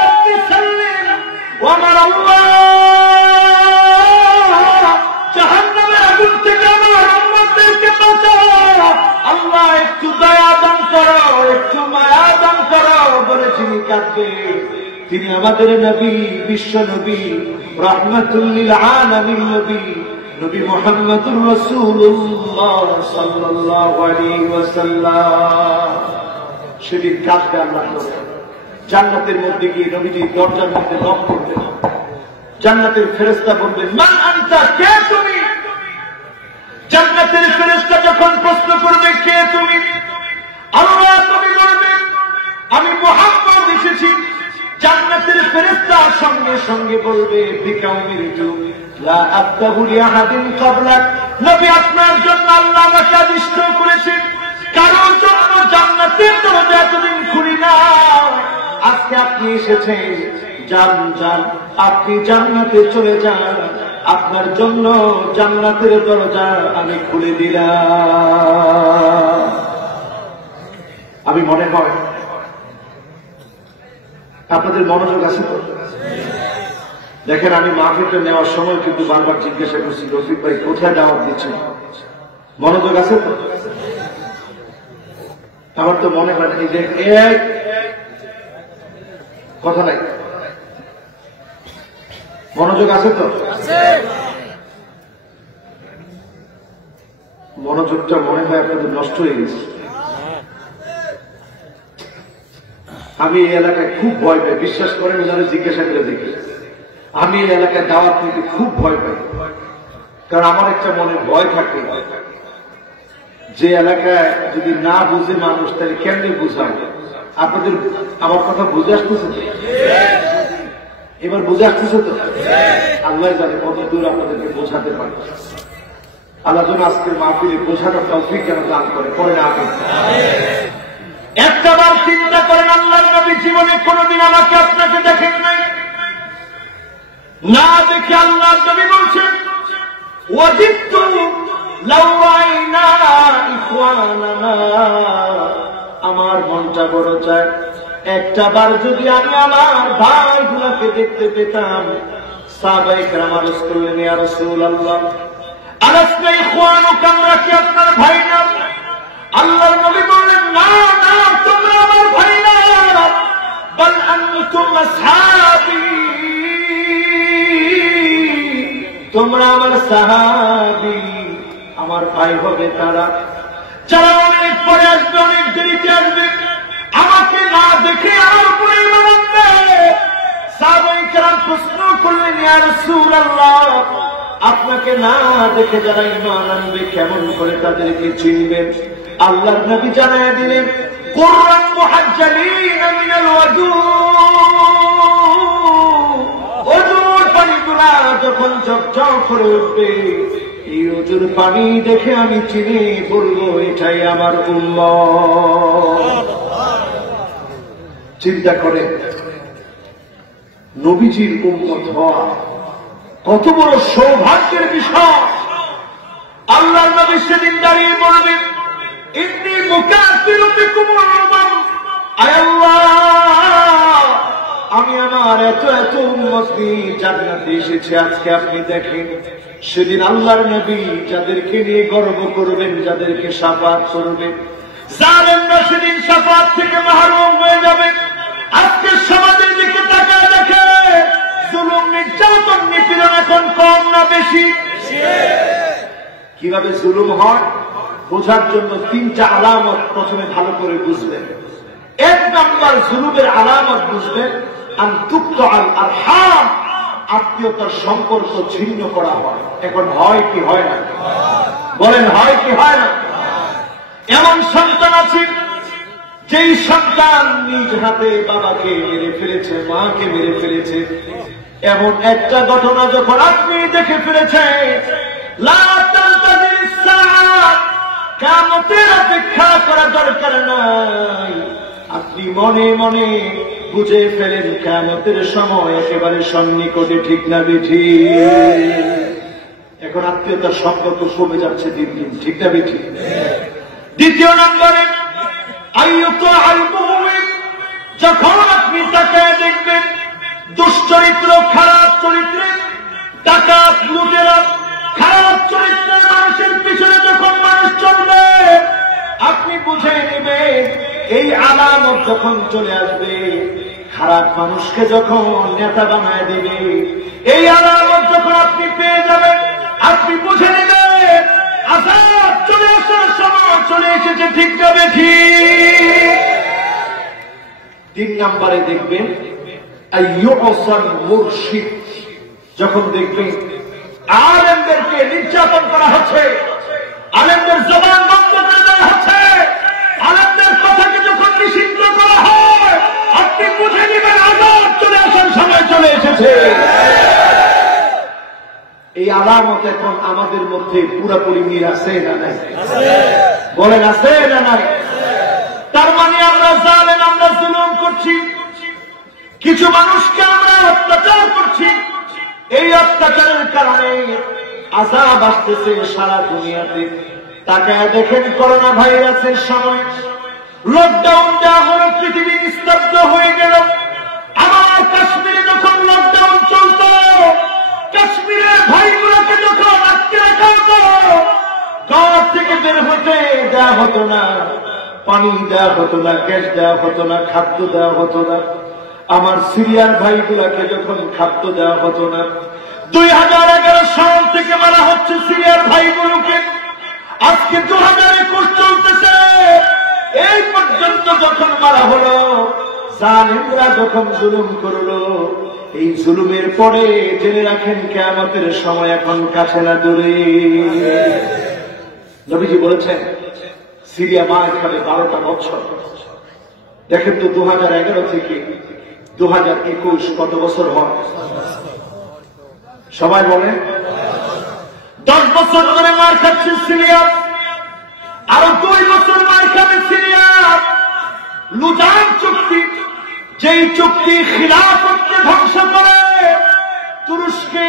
রাব্বি সাল্লিম, ও আমার আল্লাহ, জাহান্নামের আগুন থেকে আমার উম্মতদেরকে বাঁচাও। আল্লাহ একটু দয়া দান করো, একটু মায়া দান করো বলে যিনি কাঁদবে, তিনি আমাদের নবী, বিশ্ব নবী, রাহমাতুল লিল আলামিন নবী, নবী মুহাম্মদুর রাসূলুল্লাহ সাল্লাল্লাহু আলাইহি ওয়াসাল্লাম। সেদিন কাঁদবে আল্লাহ। জান্নাতের মধ্যে গিয়ে নবীজি দরজার মধ্যে নক করবেন, জান্নাতের ফেরেশতা বলবেন, মান আনতা, কে তুমি? জান্নাতের ফেরেশতা যখন প্রশ্ন করবে, কে তুমি? আল্লাহ তুমি বলবেন, আমি মুহাম্মদ এসেছি। জান্নাতের ফেরেশতা সঙ্গে সঙ্গে বলবে, বিকাউমির যুগ লা আফতাহু লিআহাদিন ক্বাবলাক, নবী আপনার জন্য আল্লাহ আমাকে আদিষ্ট করেছেন, কারোর জন্য জান্নাতের দরজা এতদিন খুলি না, আজকে আপনি এসেছেন, যান যান, আপনি জান্নাতে চলে যান, আপনার জন্য জান্নাতের দরজা আমি খুলে দিলাম। আমি মনে হয় আপনাদের মনোযোগ আছে তো? দেখেন, আমি মাহফিলটা নেওয়ার সময় কিন্তু বারবার জিজ্ঞাসা করছি, রফিক ভাই কোথায় দাওয়াত দিচ্ছেন? মনোযোগ আছে তো? আমার তো মনে হয় এই যে এক কথা নাই, মনোযোগ আছে তো? মনোযোগটা মনে হয় আপনাদের নষ্ট হয়ে গেছে। আমি এই এলাকায় খুব ভয় পাই, বিশ্বাস করেন, ওনারা জিজ্ঞাসা করে দেখি, আমি এই এলাকায় দাওয়াত নিতে খুব ভয় পাই। কারণ আমার একটা মনে ভয় থাকে, যে এলাকায় যদি না বুঝে মানুষ, তাহলে কেমনে বুঝাবো? আপনাদের আমার কথা বুঝে আসতেছে তো? এবার বুঝে আসতেছে তো? আল্লাহ জানে কত দূর আপনাদেরকে বোঝাতে পারে। আল্লাহ যেন আজকের মাহফিলে বোঝানোর তৌফিক যেন দান করে। পরে আমিন। একটাবার চিন্তা করেন, আল্লাহর নবী জীবনে কোনদিন আমাকে আপনাকে দেখেন নাই, না দেখে আল্লাহর নবী বলছেন, ওয়াজিদতু লাওয়াইনা ইখওয়ানানা, আমার মনটা বড় চায় একটা বার যদি আমি আমার ভাইগুলোকে দেখতে পেতাম। সাহাবায়ে কেরাম আরজ করলেন, ইয়া রাসূলুল্লাহ আলাসনা ইখওয়ানুকা, আমরা কি আপনার ভাই না? আল্লাহর নবী বললেন, না না, তোমরা আমার ভাই না, বাল আনতুম আসহাবী, তোমরা আমার সাহাবী। আমার ভাই হবে তারা যারা অনেক পরে আসবে, অনেক দেরিতে আসবে, আমাকে না দেখে আমার উপরে ঈমান আনবে। সাহাবায়ে কেরাম প্রশ্ন করলেন, ইয়া রাসূলুল্লাহ আপনাকে না দেখে যারা ঈমান আনবে কেমন করে তাদেরকে চিনবেন? আল্লাহর নবী জানায়া দিলেন, কুররান মুহাজ্জালিনা মিনাল ওয়াজু, ওজুর পানিগুলা যখন ঝকঝক করে উঠবে, এই ওজুর পানি দেখে আমি চিনি বলবো এটাই আমার উম্মত। চিন্তা করে নবীজির উম্মত হওয়া কত বড় সৌভাগ্যের বিষয়। আল্লাহর নবী সেদিন দাঁড়িয়ে বলবেন, ইন্নী মুকাফিরুন বিকুমুল উমাম, আয় আল্লাহ আমি আমার এত এত উম্মত নিয়ে জান্নাতে এসেছি। আজকে আপনি দেখেন, সেদিন আল্লাহর নবী যাদেরকে নিয়ে গর্ব করবেন, যাদেরকে শাফাত করবেন, জালেমরা সেদিন শাফাত থেকে মাহরুম হয়ে যাবে। আজকে সমাজের দিকে তাকায় দেখে, জুলুম নির্যাতন নিপীড়ন এখন কম না বেশি? কিভাবে জুলুম হয় বোঝার জন্য তিনটা আলামত প্রথমে ভালো করে বুঝবেন। এক নাম্বার জুলুমের আলামত বুঝবেন, আন তুকতাল আরহাম, আত্মীয়তার সম্পর্ক ছিন্ন করা হয়। এখন হয় কি হয় না? বলেন হয় কি হয় না? এমন সন্তান আছে যেই সন্তান নিজ হাতে বাবাকে মেরে ফেলেছে, মাকে মেরে ফেলেছে। এমন একটা ঘটনা যখন আপনি দেখে ফেলেছেন, লা তানতাজির সাআত, কিয়ামতের অপেক্ষা করা দরকার নাই। আপনি মনে মনে বুঝে ফেলেন কিয়ামতের সময় একেবারে সন্নিকটে, ঠিক না বেঠিক? এখন আত্মীয়তার সম্পর্ক কমে যাচ্ছে দিন দিন, ঠিক না বেঠিক? দ্বিতীয় নম্বরে যখন আপনি তাকায় দেখবেন দুশ্চরিত্র, খারাপ চরিত্রের ডাকাত, লুটেরা, খারাপ চরিত্রের মানুষের পিছনে যখন মানুষ চলবে, আপনি বুঝে নেবেন এই আলামত যখন চলে আসবে। খারাপ মানুষকে যখন নেতা বানায় দিবে, এই আলামত যখন আপনি পেয়ে যাবেন, আপনি বুঝে নেবেন আযাব চলে আসার সময় চলে এসেছে, ঠিক যাবে ঠিক। তিন নম্বরে দেখবেন আইয়ুসান মুরশিদ, যখন দেখবেন আলেমদেরকে নির্যাতন করা হচ্ছে, আলেমদের জবান বন্ধ করে দেওয়া হচ্ছে, আলেমদের কথাকে যখন নিষিদ্ধ করা হয়, আপনি বুঝে নেবেন আযাব চলে আসার সময় চলে এসেছে। এই আলামত এখন আমাদের মধ্যে পুরোপুরি মিল আছে না নাই? বলেন আছে না নাই? তার মানে আমরা জালেম, আমরা জুলুম করছি, কিছু মানুষকে আমরা অত্যাচার করছি। এই অত্যাচারের কারণে আযাব আসতেছে সারা দুনিয়াতে। তাকায় দেখেন, করোনা ভাইরাসের সময় লকডাউন দেওয়া হলো, পৃথিবী নিস্তব্ধ হয়ে গেল। আমার কাশ্মীরে যখন লকডাউন চলত, কাশ্মীরের ভাইগুলোকে যখন আটকে রাখা হতো, ঘর থেকে বের হতে দেওয়া হতো না, পানি দেওয়া হতো না, গ্যাস দেওয়া হতো না, খাদ্য দেওয়া হতো না। আমার সিরিয়ার ভাইগুলাকে যখন খাদ্য দেওয়া হতো না, 2011 সাল থেকে মারা হচ্ছে সিরিয়ার ভাইগুলোকে। আজকে 2021 চলতেছে, এই পর্যন্ত যখন মারা হলো, জালেমরা যখন জুলুম করলো, এই জুলুমের পরে জেনে রাখেন কিয়ামতের সময় এখন কাছে না দূরে। নবীজি বলেছেন সিরিয়া মার খাবে 12টা বছর। দেখেন তো 2011 থেকে 2021 কত বছর হয়? সবাই বলেন 10 বছর ধরে মার খাচ্ছে সিরিয়া, আরো 2 বছর মার খাবে সিরিয়া। লুজান চুক্তি, যেই চুক্তি খিলাফতকে ধ্বংস করে, তুরস্কে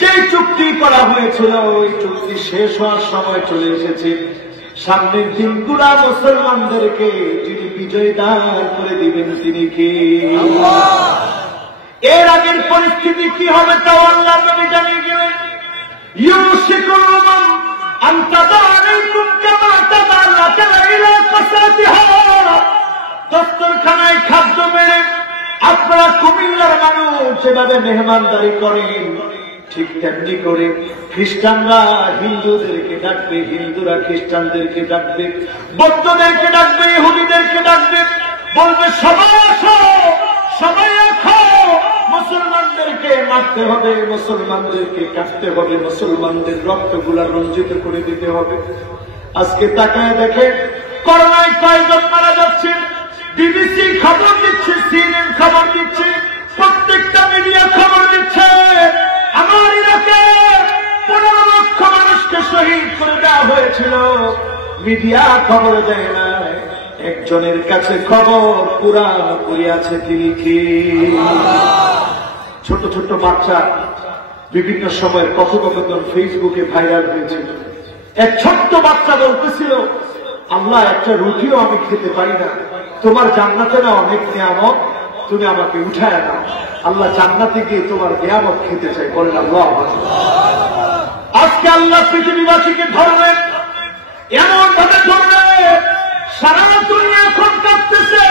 যেই চুক্তি করা হয়েছিল, ওই চুক্তি শেষ হওয়ার সময় চলে এসেছে। সামনের দিনগুলা মুসলমানদেরকে যিনি বিজয় দান করে দিবেন তিনি কে? এর আগের পরিস্থিতি কি হবে তাও আল্লাহ নবী জানিয়ে গেলেন। ইউশিকুল আন তাদা আলাইকুম কামা তাদাল্লাত ইলা ফাসাতিহা। দস্তরখানায় খাদ্য বেড়ে আপনারা কুমিল্লার মানুষ যেভাবে মেহমানদারি করেন, ঠিক তেমনি করে খ্রিস্টানরা হিন্দুদেরকে ডাকবে, হিন্দুরা খ্রিস্টানদেরকে ডাকবে, বৌদ্ধদেরকে ডাকবে, ইহুদিদেরকে ডাকবে, বলবে সবাই আসো, সবাই আসো। মুসলমানদেরকে মারতে হবে, মুসলমানদেরকে কাটতে হবে, মুসলমানদের রক্তগুলা রঞ্জিত করে দিতে হবে। আজকে তাকায় দেখে করোনায় কয়জন মারা যাচ্ছে, বিবিসি খবর দিচ্ছে, সিএনএন খবর দিচ্ছে, প্রত্যেকটা মিডিয়া খবর দিচ্ছে। আমার ইরাকে 15 লক্ষ মানুষকে শহীদ করে দেওয়া হয়েছিল, মিডিয়া খবর দেয় না। একজনের কাছে খবর পুরাপুরি আছে, তিনি কি? ছোট ছোট বাচ্চা বিভিন্ন সময় কথোপকথন ফেসবুকে ভাইরাল হয়েছিল। এক ছোট্ট বাচ্চা বলতেছিল, আল্লাহ একটা রুটিও আমি খেতে পারি না, তোমার জান্নাতে না অনেক নিয়ামত, তুমি আমাকে উঠায় নাও, আল্লাহ জান্নাতে গিয়ে তোমার নিয়ামত খেতে চাই। বলেন আল্লাহ। আজকে আল্লাহ পৃথিবীবাসীকে ধরবেন, এমন ভাবে ধরবে সারা দুনিয়া এখন কাঁপতেছে।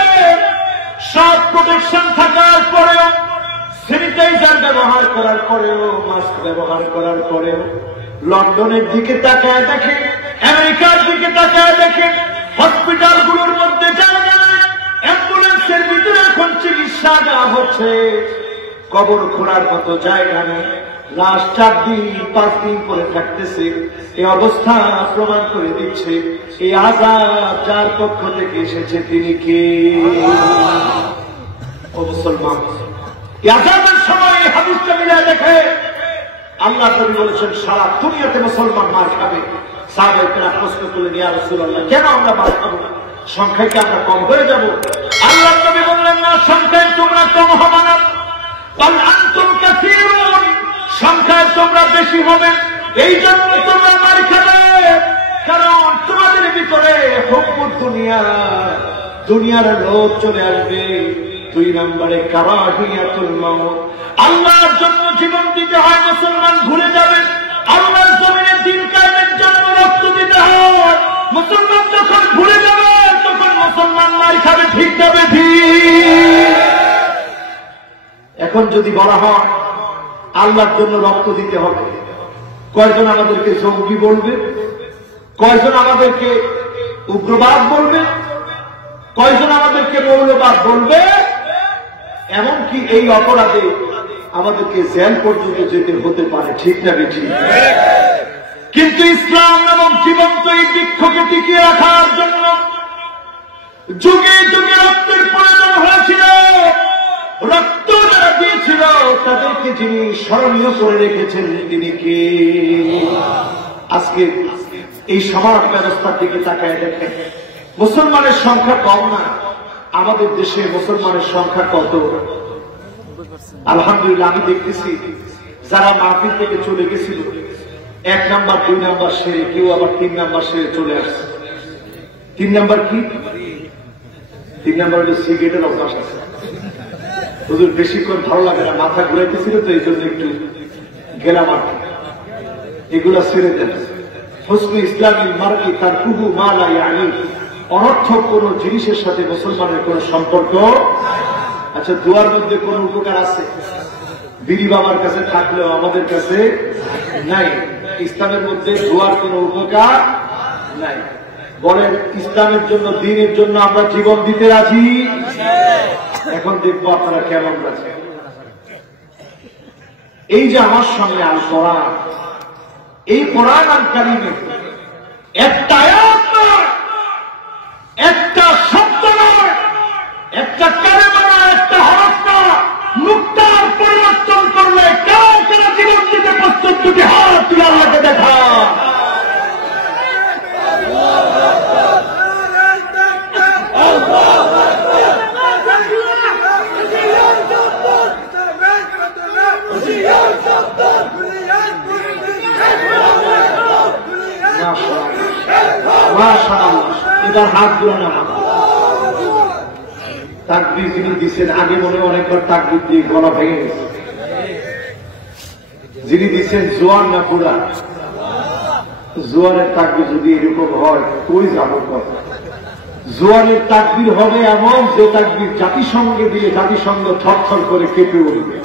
সব প্রোটেকশন থাকার পরেও, স্যানিটাইজার ব্যবহার করার পরেও, মাস্ক ব্যবহার করার পরেও লন্ডনের দিকে তাকায় দেখে, আমেরিকার দিকে তাকায় দেখে, হসপিটালগুলোর মধ্যে জায়গা নেই, অ্যাম্বুলেন্সের ভিতরে এখন চিকিৎসা দেওয়া হচ্ছে, কবর খোঁড়ার মতো জায়গা নেই, লাশ 4 দিন 5 দিন করে থাকতেছে। এই অবস্থা প্রমাণ করে দিচ্ছে এই আযাব যার পক্ষ থেকে এসেছে তিনি কে? ও মুসলমান, এই আযাবের সময় হাদিসটা মিলায় দেখে আল্লাহ নবী বলেছেন সারা দুনিয়াতে মুসলমান মার খাবে। সাহাবায়ে প্রশ্ন করলেন, ইয়া রাসূলুল্লাহ, কেন আমরা মার খাবো? সংখ্যায় কি আমরা কম হয়ে যাব? আল্লাহ নবী বললেন, না, সংখ্যায় তোমরা কম হবে না, বাল আনতুম কাসীরুন, সংখ্যায় তোমরা বেশি হবে। এই জন্য তোমরা মার খাবে, কারণ তোমাদের ভিতরে হুব্বুদ দুনিয়া, দুনিয়ার লোভ চলে আসবে। 2 নম্বরে কারাহিয়াতুল মাউত, আল্লাহর জন্য জীবন দিতে হয়, মুসলমান ভুলে যাবেন। আল্লাহর জমিনে দিন কায়েমের জন্য রক্ত দিতে হয়, মুসলমান যখন ভুলে যাবে তখন মুসলমান মার খাবে। ঠিক যাবে ঠিক। এখন যদি বলা হয় আল্লাহর জন্য রক্ত দিতে হবে, কয়জন আমাদেরকে জঙ্গি বলবে? কয়জন আমাদেরকে উগ্রবাদ বলবে? কয়জন আমাদেরকে মৌলবাদ বলবে? এমনকি এই অপরাধে আমাদেরকে জেল পর্যন্ত যেতে হতে পারে। ঠিক না বেঠিক? কিন্তু ইসলাম নামক জীবন্ত এই বৃক্ষকে টিকিয়ে রাখার জন্য যুগে যুগে রক্তের প্রয়োজন হয়েছিল। রক্ত যারা দিয়েছিল তাদেরকে যিনি স্মরণীয় করে রেখেছেন তিনি কে? আজকে এই সমাজ ব্যবস্থার দিকে তাকায় দেখেন, মুসলমানের সংখ্যা কম না, আমাদের দেশে মুসলমানের সংখ্যা কত? আলহামদুলিল্লাহ, আমি দেখতেছি যারা মাহফিল থেকে চলে গেছিল 1 নাম্বার 2 নাম্বার সেরে, কেউ আবার 3 নাম্বার সেরে চলে আসছে। 3 নাম্বার কি? 3 নাম্বার হলো সিগারেটের অভ্যাস আছে। হুজুর বেশিক্ষণ ভালো লাগে না, মাথা ঘুরাইতেছিল তো এই জন্য একটু গেলাম আর এগুলা ছেড়ে দেন। হুসনু ইসলামিল মারই তারকুহু মা লা ইয়ানি, অনর্থক কোন জিনিসের সাথে মুসলমানের কোন সম্পর্ক। আচ্ছা, দোয়ার মধ্যে কোন উপকার আছে? বিড়ি বাবার কাছে থাকলেও আমাদের কাছে নাই। ইসলামের মধ্যে দোয়ার কোন উপকার নাই। বলেন, ইসলামের জন্য, দ্বীনের জন্য আমরা জীবন দিতে রাজি? এখন দেখবো আপনারা কেমন রাজি। এই যে আমার সামনে আল কোরআন, এই কোরআন আল কারীমে একটা আয়াত নয়, একটা শব্দ নয়, একটা কালেমা নয়, একটা হরফ নয়, নুক্তার পরিবর্তন করলে কেউ কেন জীবন দিতে প্রস্তুত? দুটি হাত তুলে আল্লাহকে দেখা। মাশাআল্লাহ, এবার হাত গুলো নামা। তাকবীর যিনি দিচ্ছেন, আগে মনে অনেকবার তাকবীর দিয়ে গলা ভেঙে গেছে। যিনি দিচ্ছেন জোয়ান না বুড়া? জোয়ানের তাকবীর যদি এরকম হয়, কই যাবো কথা? জোয়ানের তাকবীর হবে এমন যে তাকবীর জাতিসংঘে দিয়ে জাতিসংঘ থরথর করে কেঁপে উঠবে।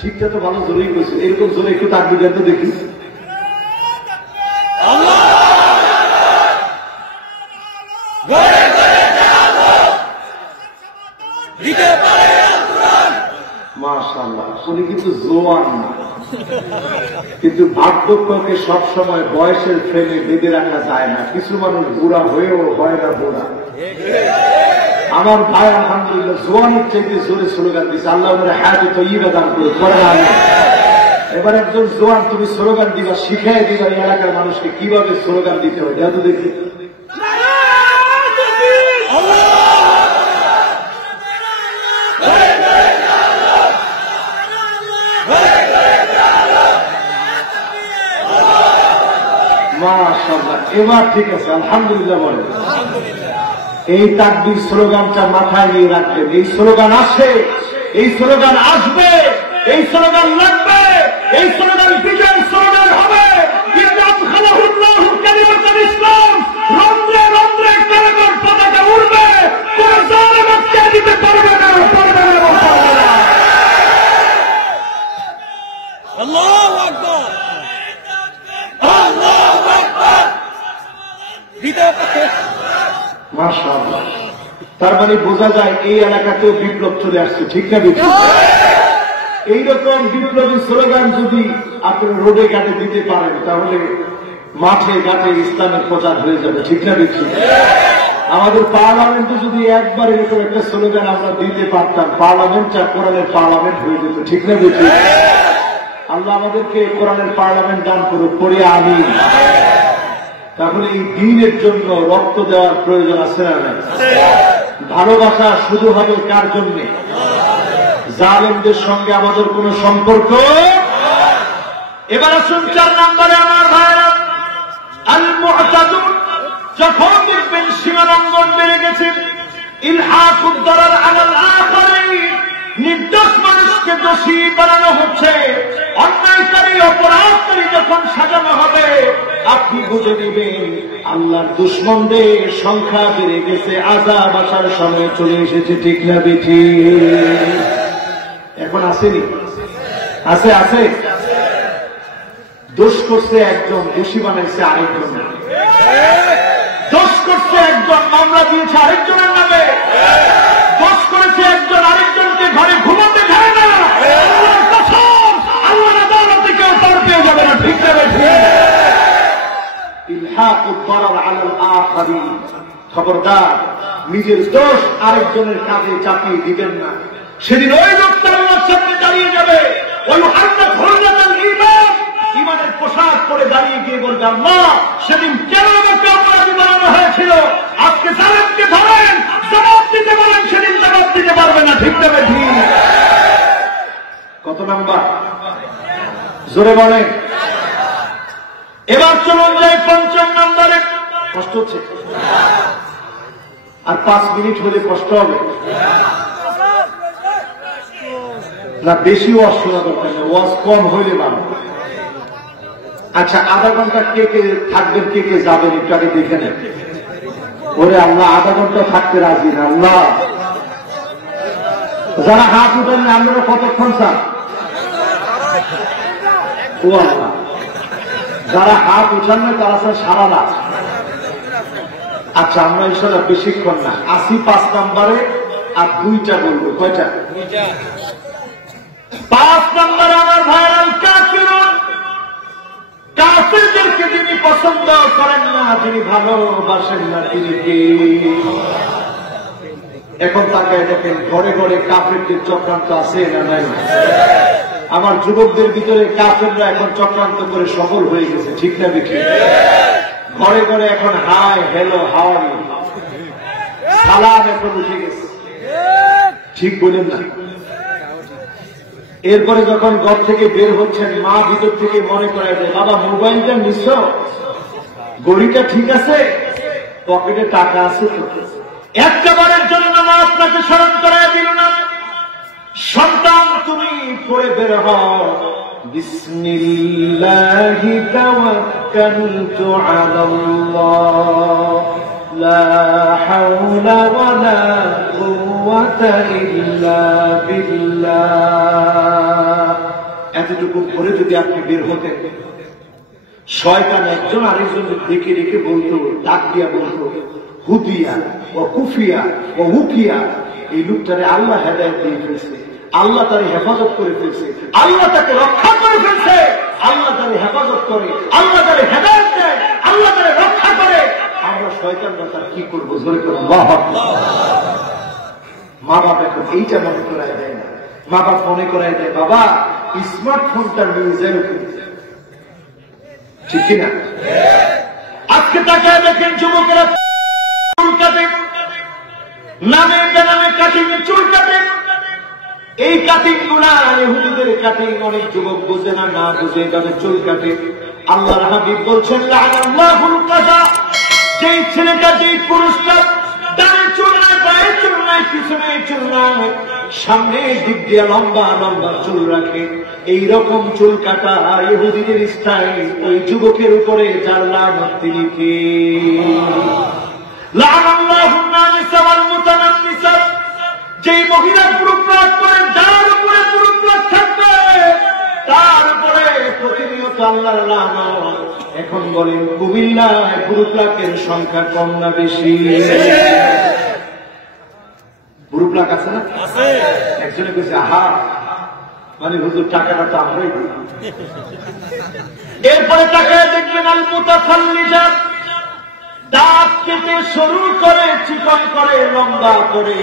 ঠিকটা তো ভালো জোরেই বলছে, এরকম জোরে একটু তাকবীর দেন তো দেখি। মাশাআল্লাহ, উনি কিন্তু জোয়ান না, কিন্তু বার্ধক্যকে সবসময় বয়সের ফ্রেমে বেঁধে রাখা যায় না। কিছু মানুষ বুড়া হয়েও হয় না বুড়া। আমার ভাই আলহামদুলিল্লাহ জোয়ানের চাইতে জোরে স্লোগান দিচ্ছে, আল্লাহ হায়াতে তয়্যিবা দান করে। এবার একজন জোয়ান তুমি স্লোগান দিবা, শিখাই দিবা এই এলাকার মানুষকে কিভাবে স্লোগান দিতে হয়, যা তো দেখি। মাশাআল্লাহ, এবার ঠিক আছে, আলহামদুলিল্লাহ বলেন। এই তাকবীর স্লোগানটা মাথায় নিয়ে রাখবেন। এই স্লোগান আসে, এই স্লোগান আসবে, এই স্লোগান লাগবে, এই স্লোগান বিজয় স্লোগান হবে। রন্ধ্রে রন্ধ্রে কালেমার পতাকা উড়বে, কোন জালেম আটকে দিতে পারবে না, পারবে না। আল্লাহু আকবার, আল্লাহু আকবার। মাশাআল্লাহ, তার মানে বোঝা যায় এই এলাকাতেও বিপ্লব চলে আসছে, ঠিক না বেশি? এইরকম বিপ্লবী স্লোগান যদি আপনার রোডে ঘাটে দিতে পারেন, তাহলে মাঠে ঘাটে ইসলামের প্রচার হয়ে যাবে, ঠিক না বেশি? আমাদের পার্লামেন্টে যদি একবার এরকম একটা স্লোগান আমরা দিতে পারতাম, পার্লামেন্টটা কোরআনের পার্লামেন্ট হয়ে যেত, ঠিক না বেশি? আল্লাহ আমাদেরকে কোরআনের পার্লামেন্ট দান করুক, পড়ে আমিন। তাহলে এই দ্বীনের জন্য রক্ত দেওয়ার প্রয়োজন আছে না নাই? ভালোবাসা শুধু হবে কার জন্য? জালেমদের সঙ্গে আমাদের কোন সম্পর্ক। এবার আসুন 4 নম্বরে আমার ভাইরা, আল মুআতাদুন। যখন দেখবেন সীমালঙ্ঘন বেড়ে গেছে, ইলহাকুদ দারার আলাল আখারিন, নির্দোষ মানুষকে দোষী বানানো হচ্ছে, অন্যায়কারী অপরাধকারী যখন সাজানো হবে, আপনি বুঝে নেবেন আল্লাহর দুশমনদের সংখ্যা বেড়ে গেছে, আযাব আসার সময় চলে এসেছে, ঠিক না বেঠি? এখন আসেনি? আছে আছে। দোষ করছে একজন, দোষী বানাইছে আরেকজন। দোষ করছে একজন, মামলা দিয়েছে আরেকজনের নামে। দোষ করেছে একজন, আরেকজনকে ঘরে ঘুমাতে দেয় না। আল্লাহর কসম, আল্লাহর আদালতে কেউ পার পেয়ে যাবে না, ঠিক না বেঠি? ইলহাকুদ দারার আলাল আখারিন। খবরদার, নিজের দোষ আরেকজনের কাঁধে চাপিয়ে দিবেন না। সেদিন ওই লোকটা আল্লাহর সামনে দাঁড়িয়ে যাবে, ওই হান্নাত হুররাতাল ঈমান, ঈমানের পোশাক পরে দাঁড়িয়ে গিয়ে বলবে, আল্লাহ সেদিন কেন আমাকে অপরাধী বানানো হয়েছিল? আজকে জালেমকে ধরেন, জবাব দিতে বলেন, সেদিন জবাব দিতে পারবে না, ঠিক না বেঠি? কত নাম্বার? জোরে বলেন। এবার চলুন যাই 5 নম্বরে। কষ্ট হচ্ছে? আর 5 মিনিট হলে কষ্ট হবে না? বেশি ওয়াজ শোনা দরকার নেই, ওয়াজ কম হইলে ভালো। আচ্ছা, আধা ঘন্টা কে কে থাকবেন, কে কে যাবেন, একটু আগে দেখে নেন। ওরে আল্লাহ, আধা ঘন্টা থাকতে রাজি না। আল্লাহ, যারা হাত উঠেন আপনারা কতক্ষণ চান? ও আল্লাহ, যারা হাত উঠান না তারা স্যার সারা রাত। আচ্ছা, আমরা ইনশাল্লাহ বেশিক্ষণ না, 5 নম্বরে আর 2টা বলবো। কয়টা? 5 নম্বরে আমার ভাইরাল কাফিরুন। কাফিরদেরকে যিনি পছন্দ করেন না, যিনি ভালোবাসেন না, তিনি কে? এখন তাকায় দেখেন, ঘরে ঘরে কাফিরদের চক্রান্ত আছে না নাই? আমার যুবকদের ভিতরে কাফেররা এখন চক্রান্ত করে সফল হয়ে গেছে, ঠিক না বেঠি? ঘরে ঘরে এখন hi hello how are you, সালাম এখন উঠে গেছে, ঠিক বলেন না? এরপরে যখন ঘর থেকে বের হচ্ছেন, মা ভিতর থেকে মনে করায় দেয়, বাবা মোবাইলটা নিচ্ছ? গড়িটা ঠিক আছে, পকেটে টাকা আছে তো। একটা বারের জন্য মা আপনাকে স্মরণ করায় দিল না। সন্তান তুমি পড়ে বের হও, বিসমিল্লাহি তাওয়াক্কালতু আলাল্লাহ লা হাওলা ওয়ালা কুওয়াতা ইল্লা বিল্লাহ। এতটুকু পরে যদি আপনি বের হতেন, শয়তান একজন আরেকজনকে দেখে রেখে বলতো, ডাক দিয়া বলতো, হুদিয়া ও কুফিয়া ও হুকিয়া, এই লোকটারে আল্লাহ হেদায়েত দিয়ে ফেলছে, আল্লাহ তার হেফাজত করে ফেলছে, আল্লাহ তাকে রক্ষা করে ফেলছে, আল্লাহ তার হেফাজত করে, আল্লাহ তার হেদায়েত দেয়, আল্লাহ তার রক্ষা করে। আমরা শয়তানরা তার কি করবো? জোরে করে আল্লাহু আকবার। মা বাপ এখন এইটা মনে করায় দেয় না। মা বাপ মনে করায় দেয়, বাবা স্মার্টফোনটা নিয়ে যায়, ঠিক কিনা? আজকে তাকায় দেখেন যুবকেরা চুল কাটে, নামে বেনামে কাটিং চুল কাটে। এই কাটিং গুলা ইহুদিদের কাটিং। অনেক যুবক বোঝে না, না বুঝে তবে চুল কাটে। আল্লাহর হাবিব বলছেন, লাআনাল্লাহুল কাযা, যেই ছেলেটা, যেই পুরুষটা ডানে চুল নাই, বায়ে চুল নাই, পিছনে চুল নাই, সামনে দিক দিয়ে লম্বা লম্বা চুল রাখে, এইরকম চুল কাটা ইহুদিদের স্টাইল, ওই যুবকের উপরে যার লানত তিনি কে? লাআনাল্লাহুন নামিসা ওয়াল মুতানাম্মিসা, যেই মহিলা পুরুপ্রাগ করে, যার উপরে পুরুপ্রাগ থাকবে তার উপরে প্রতিনিয়ত আল্লাহর লানত। এখন বলেন কুমিল্লায় পুরুপ্রাগের সংখ্যা কম না বেশি? পুরুপ্রাগ আছে না? একজনে কইছে, আহা, মানে হুজুর টাকাটা তো আমরাই দিই। এরপরে টাকায় দেখবেন আল মুতাখাল্লিজা, দাঁত কেটে সরু করে, চিকন করে, লম্বা করে,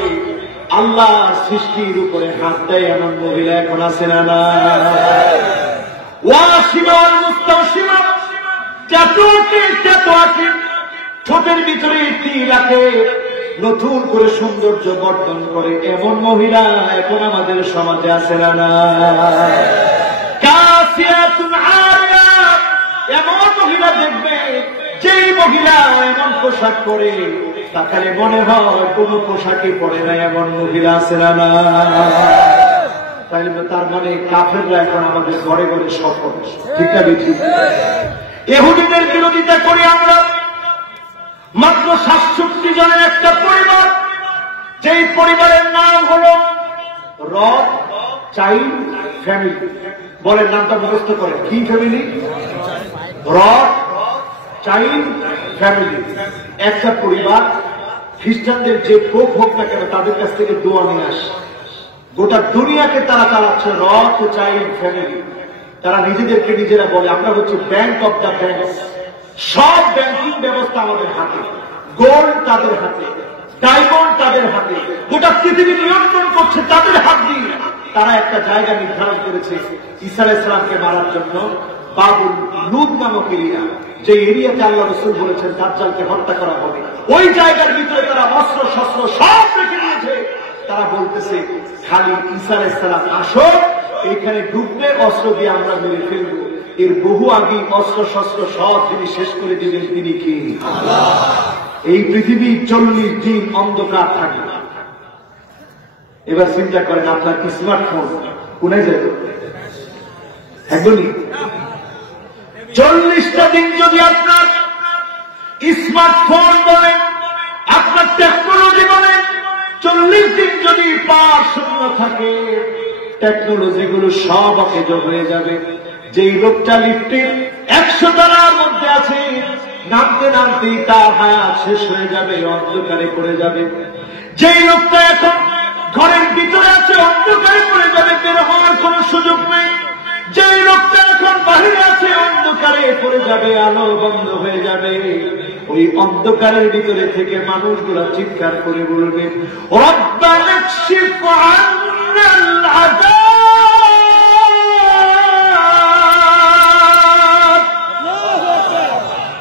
আল্লাহ সৃষ্টির উপরে হাত দেয় এমন মহিলা এখন আছে না? না। ওয়াসিমা ওয়াল মুস্তাওসিমা, ট্যাটুকে ট্যাটুয়াকে, ঠোঁটের ভিতরে তিল আছে, নতুন করে সৌন্দর্য বর্ধন করে এমন মহিলা এখন আমাদের সমাজে আছে না? না। কাসিয়াতুন আরিয়া, এমন মহিলা দেখবে, যেই মহিলা এমন পোশাক পরে তাহলে মনে হয় কোন পোশাকই পরে না, এমন মহিলা আছে না? না। তাই তার মানে কাফেররা এখন আমাদের ঘরে ঘরে সফল, ঠিক না বেশি? ইহুদিদের বিরোধিতা করি আমরা। মাত্র ৬৭ জনের একটা পরিবার, যেই পরিবারের নাম হলো রথ চাইল্ড ফ্যামিলি। বলেন নামটা মুখস্থ করে, কি ফ্যামিলি? রথ চাইল্ড ফ্যামিলি। একটা পরিবার, খ্রিস্টানদের যে পোপ হোক না কেন তাদের কাছ থেকে দোয়া নিয়ে আসে। গোটা দুনিয়াকে তারা চালাচ্ছে রথ চাইল্ড ফ্যামিলি। তারা নিজেদেরকে নিজেরা বলে, আমরা হচ্ছে ব্যাংক অব দ্য ব্যাংকস, সব ব্যাংকিং ব্যবস্থা আমাদের হাতে, গোল্ড তাদের হাতে, ডায়মন্ড তাদের হাতে, গোটা পৃথিবী নিয়ন্ত্রণ করছে তাদের হাত দিয়ে। তারা একটা জায়গা নির্ধারণ করেছে ঈসা আলাইহিস সালামকে মারার জন্য, বাবুল লুদ নামক এরিয়া, যে এরিয়াতে আল্লাহ রাসূল বলেছেন দাজ্জালকে হত্যা করা হবে, ওই জায়গার ভিতরে তারা অস্ত্র শস্ত্র সব রেখে দিয়েছে। তারা বলতেছে খালি ঈসা আলাইহিস সালাম আসো, এখানে ঢুকলে অস্ত্র দিয়ে আমরা মেরে ফেলবো। এর বহু আগে অস্ত্র শস্ত্র সব তিনি শেষ করে দিবেন। তিনি কি? আল্লাহ। এই পৃথিবী 40 দিন অন্ধকার থাকে। এবার চিন্তা করেন, আপনার স্মার্টফোন কোনায় যাবে? একদমই 40টা দিন যদি আপনার স্মার্টফোন বলেন, আপনার টেকনোলজি বলেন, 40 দিন যদি পাওয়ার শূন্য থাকে, টেকনোলজি গুলো সব অকেজ হয়ে যাবে। যেই লোকটা লিফটের 100 তলার মধ্যে আছে, নামতে নামতেই তার হায়াত শেষ হয়ে যাবে, অন্ধকারে পড়ে যাবে। যেই লোকটা এখন ঘরের ভিতরে আছে, অন্ধকারে পড়ে যাবে, বের হওয়ার কোন সুযোগ নেই। যেই লোকটা এখন বাহিরে আছে, অন্ধকারে পড়ে যাবে, আলো বন্ধ হয়ে যাবে। ওই অন্ধকারের ভিতরে থেকে মানুষগুলা চিৎকার করে বলবে, রব্বানা কশিফ আন্নাল আযাব,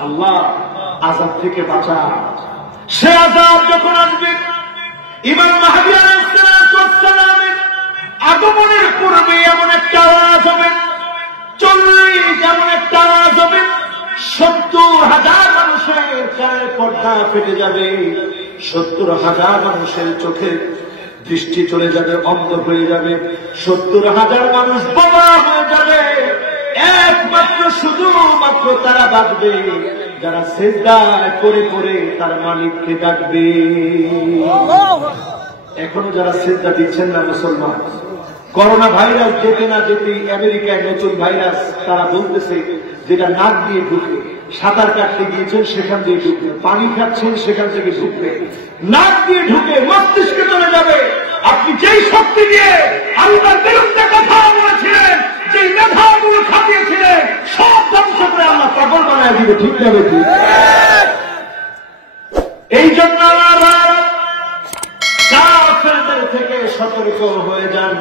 আল্লাহ আযাব থেকে বাঁচা। সে আযাব যখন আসবে, ইমাম মাহদী আলাইহিস সালামের আগমনের পূর্বে এমন একটা আওয়াজ হবে, 40 এমন একটা আওয়াজ হবে, 70,000 মানুষ মানুষের গায়ে পর্দা ফেটে যাবে, 70,000 মানুষের চোখের দৃষ্টি চলে যাবে, অন্ধ হয়ে যাবে, 70,000 মানুষ বোবা হয়ে যাবে। একমাত্র শুধুমাত্র তারা বাঁচবে যারা সিজদা করে করে তার মালিককে ডাকবে। এখনো যারা সিজদা দিচ্ছেন না মুসলমান, করোনা ভাইরাস যেতে না যেতে আমেরিকায় নতুন ভাইরাস, তারা বলতেছে যেটা নাক দিয়ে ঢুকে, সাঁতার কাটতে গিয়েছেন সেখান দিয়ে ঢুকবে, পানি খাচ্ছেন সেখান থেকে ঢুকবে, নাক দিয়ে ঢুকে মস্তিষ্কে চলে যাবে। আপনি যেই শক্তি দিয়ে আল্লাহর বিরুদ্ধে কথা বলেছিলেন, যেই মেধাগুলো খাটিয়েছিলেন, সব ধ্বংস করে আল্লাহ পাগল বানায় দিবে। ঠিক যাবে কি? এই জন্য কাফেরদের থেকে সতর্ক হয়ে যান।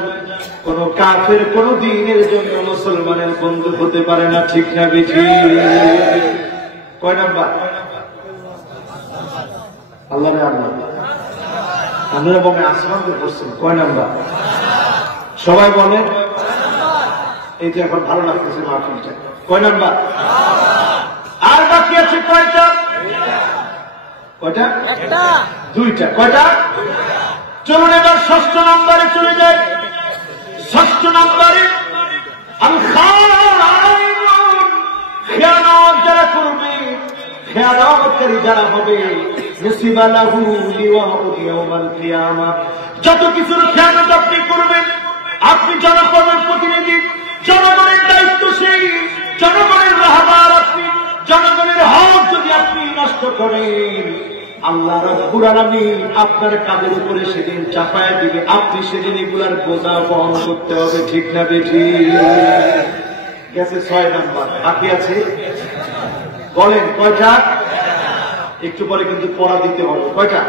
কোন কাফের কোন দিনের জন্য মুসলমানের বন্ধু হতে পারে না। ঠিক না বেঠি? কয় নাম্বার? আল্লাহ রে আল্লাহ, আপনারা বলে আসমানকে করছেন। কয় নাম্বার? সবাই বলেন। এই যে এখন ভালো লাগতেছে মাহফিলটা। কয় নাম্বার? আর বাকি আছে কয়টা? কয়টা? একটা, দুইটা। কয়টা? চলুন এবার 6 নম্বরে চলে যায়। 6 নম্বরে আল খায়িনুন, খেয়ানত যারা করবে, খেয়ানতকারী যারা হবে, নসিবা লাহু লিওয়াউ ইয়াউমাল কিয়ামা। যত কিছুর খেয়ানত আপনি করবেন, আপনি জনগণের প্রতিনিধি, জনগণের দায়িত্বশীল, জনগণের রাহবার, আপনি জনগণের হক যদি আপনি নষ্ট করেন, আল্লাহ রাব্বুল আলামিন আপনার কাঁধের উপরে সেদিন চাপায় দিবে। আপনি সেদিন এগুলার বোঝা বহন করতে হবে। ঠিক না বেঠি? গেছে 6 নাম্বার, বাকি আছে। বলেন কয়টা? একটু পরে কিন্তু পড়া দিতে হবে। কয়টা?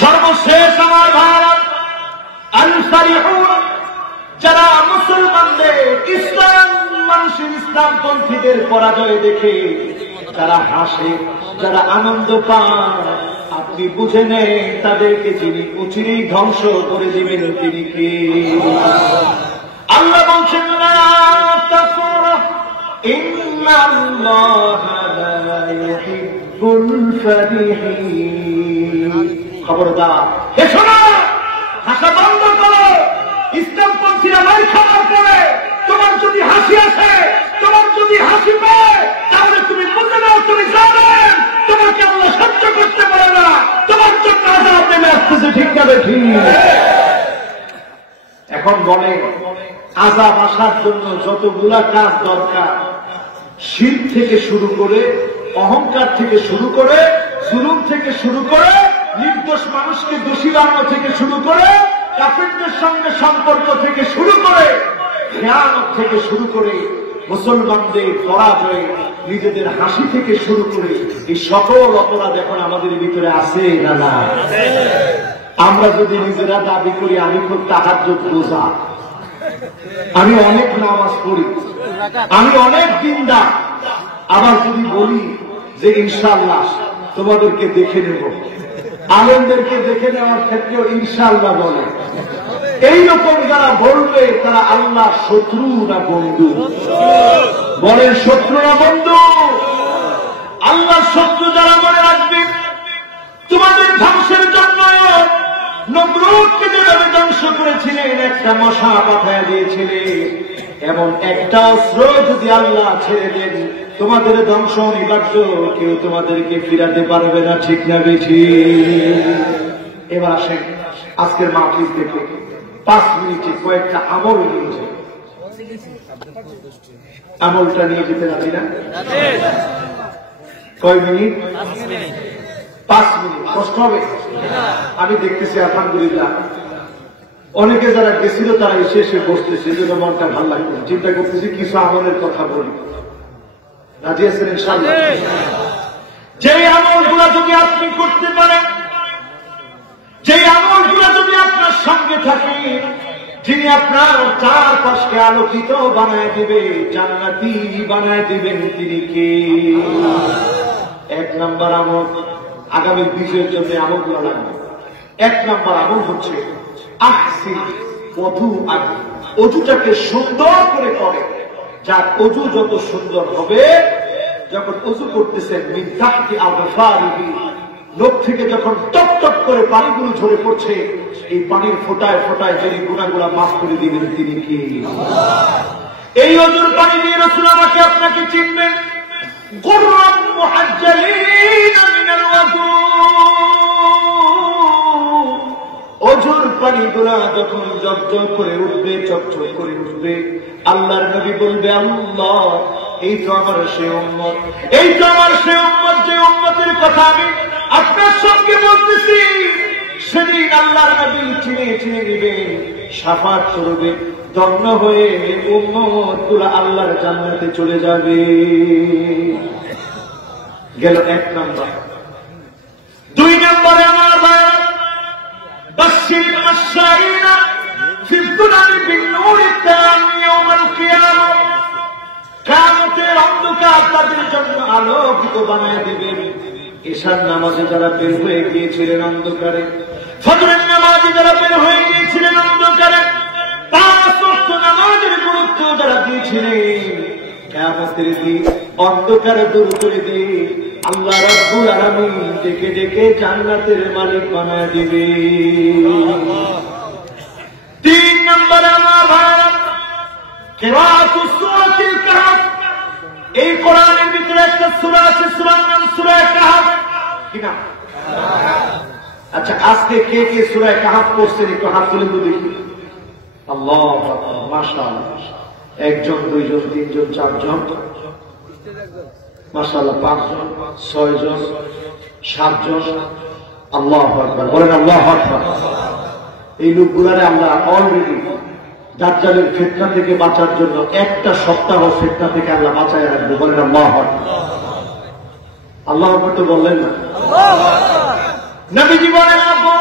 সর্বশেষ আমার ভারত আল সারিহুন, যারা মুসলমানদের, ইসলাম মানুষের ইসলামপন্থীদের পরাজয় দেখে যারা হাসে, যারা আনন্দ পায়, আপনি বুঝে নেন তাদেরকে যিনি অচিরেই ধ্বংস করে দিবেন তিনি কে? আল্লাহ বলছেন লা তাফরাহ ইন্নাল্লাহা লা ইউহিব্বুল ফারিহিন। খবরদার, এসো না, হাসা বন্ধ করো। ইসলামপন্থীরা মার খাওয়ার পরে তোমার যদি হাসি আসে, তোমার যদি হাসি পায়, তাহলে তুমি বুঝে নাও তুমি জানেন তোমাকে আল্লাহ সহ্য করতে পারে না, তোমার জন্য আযাব নেমে আসতেছে। ঠিক যাবে? ঠিক। এখন বলে আযাব আসার জন্য যতগুলা কাজ দরকার, শিরক থেকে শুরু করে, অহংকার থেকে শুরু করে, জুলুম থেকে শুরু করে, নির্দোষ মানুষকে দোষী বানানো থেকে শুরু করে, কাফিরদের সঙ্গে সম্পর্ক থেকে শুরু করে, খেয়ানত থেকে শুরু করে, মুসলমানদের পরাজয়, নিজেদের হাসি থেকে শুরু করে, এই সকল অপরাধ এখন আমাদের ভিতরে আছে না না? আমরা যদি নিজেরা দাবি করি আমি খুব তাহাজ্জুদ রোজা, আমি অনেক নামাজ পড়ি, আমি অনেক দিনদার, আবার যদি বলি যে ইনশাআল্লাহ তোমাদেরকে দেখে নেব, আলেমদেরকে দেখে নেওয়ার ক্ষেত্রেও ইনশাআল্লাহ বলে, এইরকম যারা বলবে তারা আল্লাহর শত্রু না বন্ধু? বলেন শত্রু না বন্ধু? আল্লাহর শত্রু যারা, মনে রাখবে তোমাদের ধ্বংসের জন্য নমরুদকে যেভাবে ধ্বংস করেছিলেন, একটা মশা পাঠায় দিয়েছিলেন, এবং একটা অস্ত্র যদি আল্লাহ ছেড়ে দেন তোমাদের ধ্বংস অনিবার্য, কেউ তোমাদেরকে ফিরাতে পারবে না। ঠিক না বেঠি? এবার আসেন আজকের মাহফিল থেকে 5 মিনিটে কয়েকটা আমল নিয়েছে, আমলটা নিয়ে যেতে রাজি না? কয় মিনিট? 5 মিনিট। কষ্ট হবে? আমি দেখতেছি আলহামদুলিল্লাহ অনেকে যারা গেছিল তারা এসে এসে বসতেছে, যেন মনটা ভালো লাগবে। চিন্তা করতেছি কিছু আমলের কথা বলি। রাজি আছেন ইনশাআল্লাহ? যে আমলগুলো যদি আপনি করতে পারেন, যে আমলগুলো যদি আপনার সঙ্গে থাকে, যিনি আপনার চারপাশকে আলোকিত বানায় দিবে, জান্নাতি বানায় দিবেন, তিনি কে? 1 নম্বর আমল, আগামী বিজয়ের জন্য আমলগুলো লাগবে। 1 নম্বর আমল হচ্ছে আহসিন ওযু। অজুটাকে সুন্দর করে করে, যার অজু যত সুন্দর হবে যখন ওযু করতেছেন মিন তাহতি আযফারিহি, লোক থেকে যখন টপ টপ করে পানিগুলো ঝরে পড়ছে, এই পানির ফোঁটায় ফোঁটায় যিনি গুনাহগুলো মাফ করে দিবেন তিনি কে? এই ওযুর পানি দিয়ে রাসূল আমাকে আপনাকে চিনবেন। গুররান মুহাজ্জালিনা মিনাল ওযু, ওযুর পানিগুলো যখন জল করে উঠবে, চকচক করে উঠবে, আল্লাহর নবী বলবে আল্লাহ এই তো আমার সে উম্মত, এই তো আমার সে উম্মত যে উম্মতের কথা আমি আপনার সঙ্গে বলতেছি। সেদিন আল্লাহর নবী চিনে চিনে নেবেন, শাফাত করবে, ধন্য হয়ে উম্মতগুলো আল্লাহর জান্নাতে চলে যাবে। গেল এক নম্বর। দুই নম্বরে আমার ভাইরা, বাশশিরিল মাশাইনা ফিদ দুলালি বিন-নূরি তাম ইয়াউমাল কিয়ামা, কিয়ামতের অন্ধকার তাদের জন্য আলোকিত বানায় দিবেন। ঈশার নামাজে যারা বের হয়ে গিয়েছিলেন অন্ধকারে, ফজরের নামাজে যারা বের হয়ে গিয়েছিলেন অন্ধকারে, পাঁচ ওয়াক্ত নামাজের গুরুত্ব যারা দিয়েছিলেন, কিয়ামতের দিন অন্ধকারে দূর করে দিয়ে আল্লাহ রাব্বুল আলামিন ডেকে ডেকে জান্নাতের মালিক বানায় দিবে। তিন নম্বরে আমার ভাইরা, কিরাআতুস সূরাতিল কাহফ। এই কোরআনের ভিতরে একটা সূরা আছে, সূরার নাম সূরা কাহফ। কি নাম? আচ্ছা, আজকে কে কে সূরা কাহফ পড়ছেন একটু হাত তুলে দেখি। আল্লাহু আকবার, মাশাআল্লাহ। একজন, দুইজন, তিনজন, চারজন, মাশাআল্লাহ, পাঁচজন, ছয়জন, সাতজন। আল্লাহু আকবার, বলেন আল্লাহু আকবার। এই লোকগুলারে আমরা অলরেডি দাজ্জালের ফিতনা থেকে বাঁচার জন্য একটা সপ্তাহ ফিতনা থেকে আল্লাহ বাঁচায় রাখবো। বলেন আল্লাহু আকবার। আল্লাহু আকবার তো বললেন না? নবীজি বলেন আবু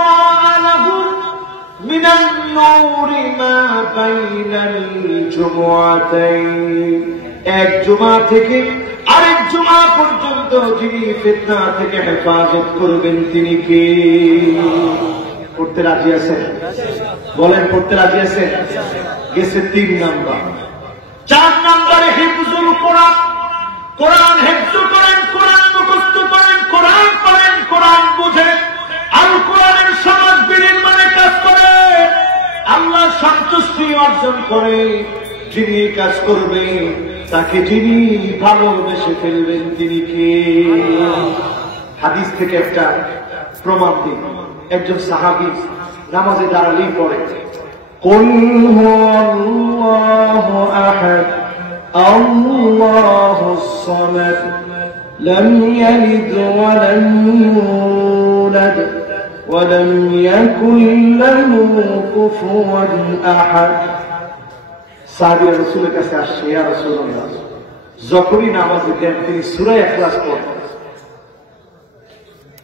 মিনান নূরি মা বাইনাল জুমআতাইন, এক জুমা থেকে আরেক জুমা পর্যন্ত যিনি ফিতনা থেকে হেফাজত করবেন তিনি কে? পড়তে রাজি আছেন? বলেন পড়তে রাজি আছেন? গেছে তিন নাম্বার। চার নাম্বারে হিফজুল কোরআন। কোরআন হিফজ করেন, কোরআন মুখস্থ করেন, কোরআন পড়েন, কোরআন বুঝেন, আল কোরআনের সমাজ বিনির্মাণে কাজ করে, আল্লাহ সন্তুষ্টি অর্জন করে। যিনি কাজ করবে তাকে যিনি ভালোবেসে ফেলবেন তিনি কে? হাদিস থেকে একটা প্রমাণ দিন। একজন সাহাবী নামাজে দাঁড়ালেই পড়ে কুল হুয়াল্লাহু আহাদ আল্লাহুস সামাদ লাম ইয়ালিদ ওয়া লাম ইউলাদ ওয়া লাম ইয়াকুল লাহু কুফুওয়ান আহাদ। সাহাবী রাসূলের কাছে আসছে, ইয়া রাসূলুল্লাহ, যখনই নামাজে দেন তিনি সূরা ইখলাস পড়েন।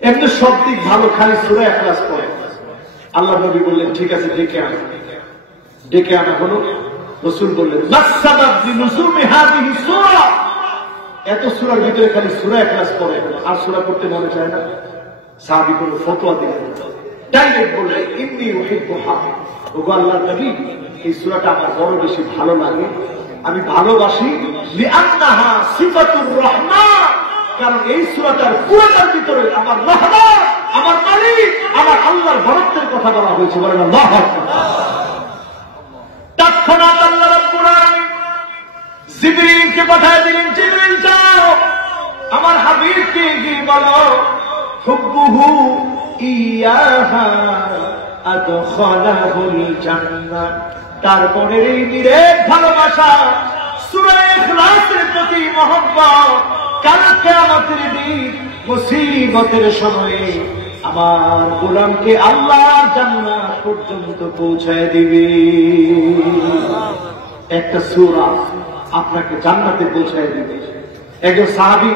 এমনি সব দিক ভালো, খালি সূরা ইখলাস পড়েন। আল্লাহ নবী বললেন ঠিক আছে, ডেকে আনো। ডেকে আনা হলো। রাসূল বললেন মাসসাবাব লিনুজুমি হাযিহি সূরা, এত সূরার ভিতরে খালি সূরা ইখলাস পড়ে, আর সূরা পড়তে মনে চায় না? সাহাবী কোন ফতোয়া দিলেন, ডাইরেক্ট বললেন ইন্নী উহিব্বুহা, ওগো আল্লাহর নবী এই সূরাটা আমার বড় বেশি ভালো লাগে, আমি ভালোবাসি। লিআন্নাহা সিফাতুর রহমান, কারণ এই সূরাটার পুরোটার ভিতরে আমার রহমান, আমার মালিক, আমার আল্লাহর বরত্বের কথা বলা হয়েছে। বলেন আল্লাহু আকবার। তৎক্ষণাৎ আল্লাহ রাব্বুল আলামিন জিবরিলকে পাঠিয়ে দিলেন, জিবরিল যাও আমার হাবিবকে গিয়ে বলো হুব্বুহু ইয়াহা আদখালাহুল জান্নাহ, তারপরে এই নিরেট ভালোবাসা সূরা ইখলাসের প্রতি মহব্বত কাল কিয়ামতের দিন মুসিবতের সময়ে আমার গোলামকে আল্লাহর জান্নাত পর্যন্ত পৌঁছায় দিবে। একটা সূরা আপনাকে জান্নাতে পৌঁছায় দিবে। একজন সাহাবী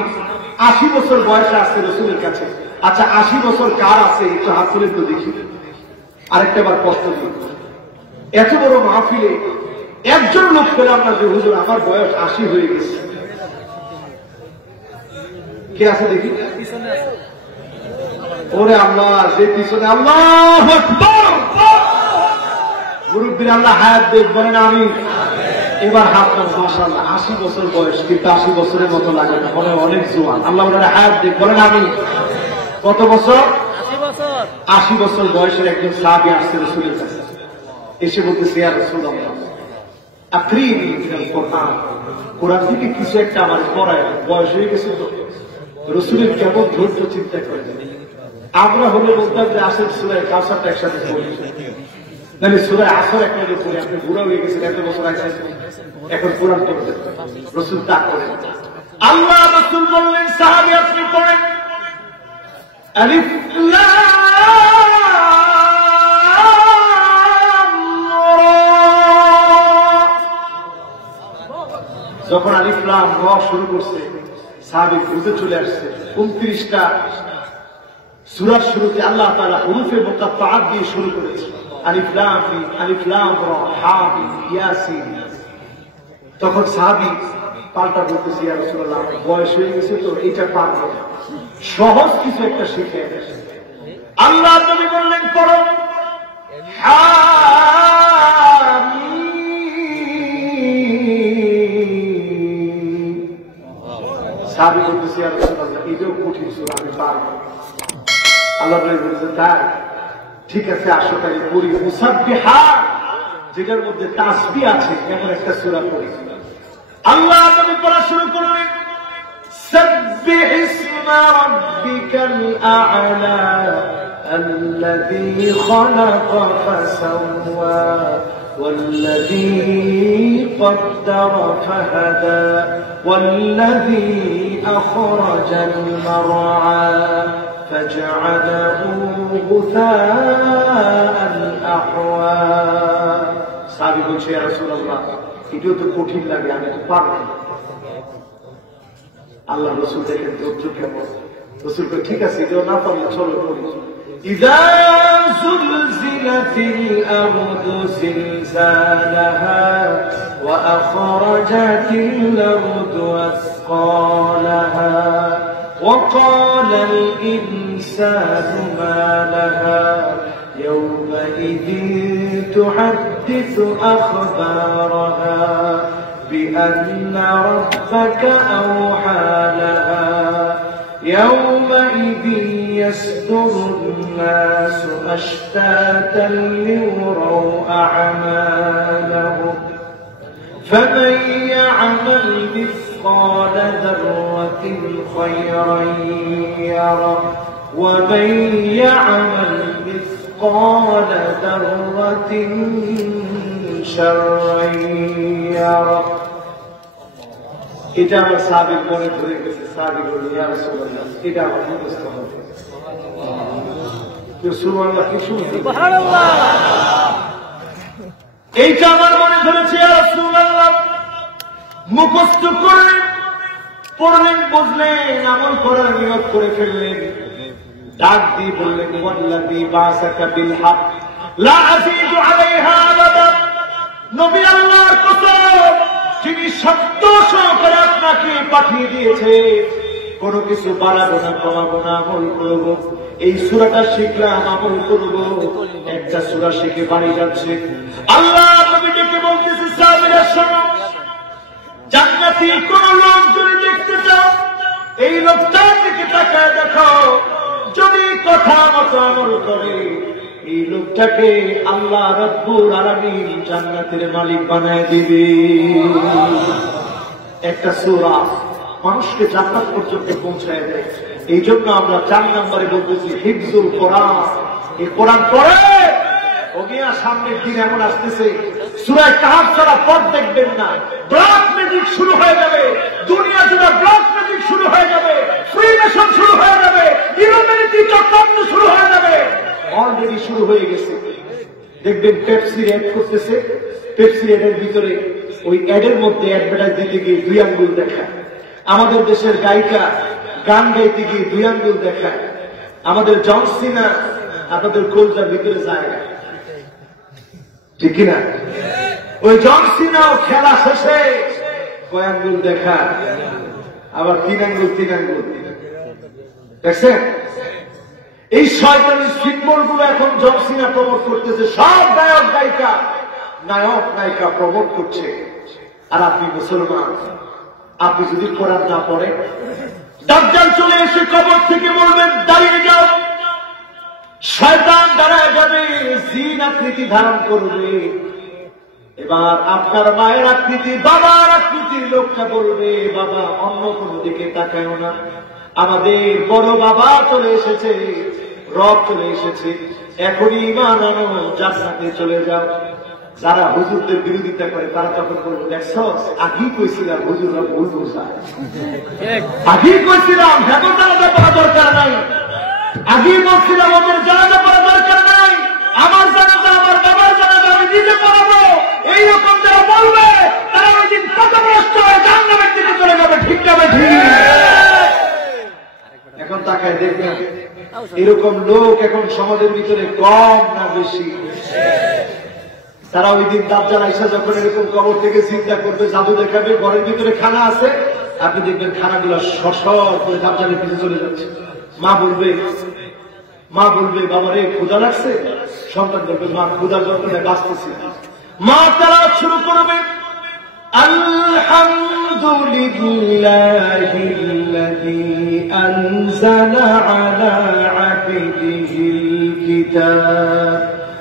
80 বছর বয়সে আসছে রাসূলের কাছে। আচ্ছা 80 বছর কার আছে একটু হাত তুলে তো দেখি। আরেকটা বার প্রশ্ন দিই, এত বড় মাহফিলে একজন লোক পেলাম না যে হুজুর আমার বয়স 80 হয়ে গেছে। কে আছে দেখি? ওরে আল্লাহ, যে পিছনে, আল্লাহু আকবার। মুরব্বিরা আল্লাহ হায়াত দেখ, বলেন আমিন। এবার হাত মাশাআল্লাহ 80 বছর বয়স, কিন্তু 80 বছরের মতো লাগে না, মনে অনেক জোয়ান। আল্লাহ ওনার হাত দেখ, বলেন আমি। কত বছর? 80 বছর বয়সের একজন সাহাবী আসছে রাসূলের কাছে, এসে বলতেছে ইয়া রাসূলুল্লাহ আকরিনি মিনাল কোরআন, কোরআন থেকে কিছু একটা আমার পড়ায়, বয়স হয়ে গেছে তো। রাসূলের কেমন ধৈর্য চিন্তা করে। আমরা হলে বলতাম যে আসেন সূরা কাউসারটা একসাথে পড়ি, মানে সূরা আসর একসাথে পড়ি। আপনি বুড়া হয়ে গেছেন, এত বছর আগে এখন কোরআন পড়তেন। রাসূল তা করেন। আল্লাহ রাসূল বললেন সাহাবী আপনি পড়েন আলিফ লাম রা। যখন আলিফ লাম রা শুরু করছে, সাহাবী বুঝে চলে আসছে 29টা সূরার শুরুতে আল্লাহ তাআলা হুরুফে মুকাত্তাআত দিয়ে শুরু করেছে। আলিফ লাম মিম, আলিফ লাম রা, হা মিম, ইয়াসিন। তখন সাহাবী পাল্টা বলতেছে ইয়া রাসূলুল্লাহ বয়স হয়ে গেছে তো, এটা পারবো না, সহজ কিছু একটা শিখে। আল্লাহ নবী বললেন পড়ো হামিম। সাহাবী বলতেছে ইয়া রাসূলুল্লাহ এটাও কঠিন সূরা, আমি পারবো। আল্লাহ নবী বলছেন তাই ঠিক আছে, আসো তাই পড়ি। মুসাব্বিহাত, যেটার মধ্যে তাসবিহ আছে, এমন একটা সূরা পড়ি। আল্লাহ নবী পড়া শুরু করলেন সাব্বিহ ইসমা রাব্বিকাল আ'লা আল্লাযী খালাকা ফাসাওয়া ওয়াল্লাযী কদ্দারা ফাহাদা ওয়াল্লাযী আখরাজাল মারআ ফাজআলাহু গুসাআন আহওয়া। সাহাবী বলছে ইয়া রাসূলুল্লাহ এটাও তো কঠিন লাগে, আমি তো পারবো না। আল্লাহ রাসূল দেখেন ধৈর্য কেমন। রাসূল কই ঠিক আছে, এটাও না পারলে চলো পড়ি। ইযা যুলজিলাতিল আরদু জিলজালাহা ওয়া আখরাজাতিল আরদু আসকালাহা ওয়া ক্বালাল ইনসানু মা লাহা يومئذ تحدث أخبارها بأن ربك أوحى لها يومئذ يصدر الناس أشتاتا ليروا أعمالهم فمن يعمل مثقال ذرة خيرا يره ومن يعمل مثقال ذرة شرا يره। এটা আমার সাহাবীর মনে ধরে গেছে। সাহাবী বলল ইয়া রাসূলুল্লাহ এটা আমার মুখস্থ হবে। সুবহানাল্লাহ, কি সুবহানাল্লাহ, এইটা আমার মনে ধরেছে ইয়া রাসূলুল্লাহ। মুখস্থ করে পড়লেন, বুঝলেন, আমল করার নিয়ত করে ফেললেন। ডাক দিয়ে বললেন ওয়াল্লাযী বাসাকা বিল হক লা আযীদু আলাইহা আবাদা। নবী আল্লাহর কসম, যিনি সত্য সহকারে আপনাকে পাঠিয়ে দিয়েছে, কোনো কিছু বাড়াবো না, কমাবো না, আমল করব। এই সূরাটা শিখলাম, আমল করব। একটা সূরা শিখে বাড়ি যাচ্ছে। আল্লাহ নবী ডেকে বলতেছে সাহাবীরা শোনো, জান্নাতি কোন লোক যদি দেখতে চাও, এই লোকটার দিকে তাকায় দেখো। যদি কথা মতো আমল করে, এই লোকটাকে আল্লাহ রাব্বুল আলামিন জান্নাতের মালিক বানায় দিবে। একটা সূরা মানুষকে জান্নাত পর্যন্ত পৌঁছায় দেয়। এই জন্য আমরা 4 নম্বরে বলতেছি হিফজুল কোরআন। এই কোরআন পড়ে ওগিয়া সামনের দিন এমন আসতেছে, সূরা কাহফ ছাড়া পথ দেখবেন না। ব্ল্যাক ম্যাজিক শুরু হয়ে যাবে, দুনিয়া জুড়ে ব্ল্যাক ম্যাজিক শুরু হয়ে যাবে, ফ্রিমেশন শুরু হয়ে যাবে, ইলুমিনেটি চক্রান্ত শুরু হয়ে যাবে। অলরেডি শুরু হয়ে গেছে। দেখবেন পেপসি অ্যাড করতেছে, পেপসি অ্যাডের ভিতরে ওই অ্যাডের মধ্যে অ্যাডভার্টাইজ দিতে গিয়ে 2 আঙ্গুল দেখায়। আমাদের দেশের গায়িকা গান গাইতে গিয়ে 2 আঙ্গুল দেখায়। আমাদের জন সিনা আপনাদের কলজার ভিতরে যায়, ঠিক কিনা? ওই জন সিনাও খেলা শেষে কয় আঙ্গুল দেখায়, আবার 3 আঙ্গুল দেখছেন? এই শয়তানি সিম্বল গুলো এখন জন সিনা প্রমোট করতেছে। সব গায়ক গায়িকা, নায়ক নায়িকা প্রমোট করছে। আর আপনি মুসলমান, আপনি যদি কোরআন না পড়েন, দাজ্জাল চলে এসে কবর থেকে বলবেন দাঁড়িয়ে যাও, শয়তান দাঁড়ায় যাবে, জিন আকৃতি ধারণ করবে। এবার আপনার মায়ের আকৃতি, বাবার আকৃতির লোকটা বলবে বাবা অন্য কোনো দিকে তাকায়ও না, আমাদের বড় বাবা চলে এসেছে, রব চলে এসেছে, এখনই ঈমান আনো, জান্নাতে চলে যাও। যারা হুজুরদের বিরোধিতা করে তারা তখন বলবো দেখছো আগেই কইছিলাম হুজুররা ভুল বোঝায়, আগেই কইছিলাম ভেতর জানাজা করা দরকার নাই, আগেই বলছিলাম ওদের জানাজা করা দরকার নাই, আমার জানাজা আমার বাবার জানাজা আমি নিজে পড়াবো। এইরকম যারা বলবে তারা ওই দিন পথভ্রষ্ট হয়ে জাহান্নামের দিকে চলে যাবে। ঠিক না ঠিক? এখন তাকায় দেখবেন এরকম লোক এখন সমাজের ভিতরে কম না বেশি? তারা ওই দিন দাজ্জাল আইসা যখন এরকম কবর থেকে চিন্তা করবে, জাদু দেখাবে, ঘরের ভিতরে খানা আছে, আপনি দেখবেন খানাগুলো সরসর করে দাজ্জালের পিছনে চলে যাচ্ছে। মা বলবে বাবা রে ক্ষুধা লাগছে, সন্তান বলবে মা ক্ষুধার যন্ত্রণায় বাঁচতেছি। মা তারা শুরু করবে আলহামদুলিল্লাহিল্লাযী আনজালা আলা আবদিহিল কিতাব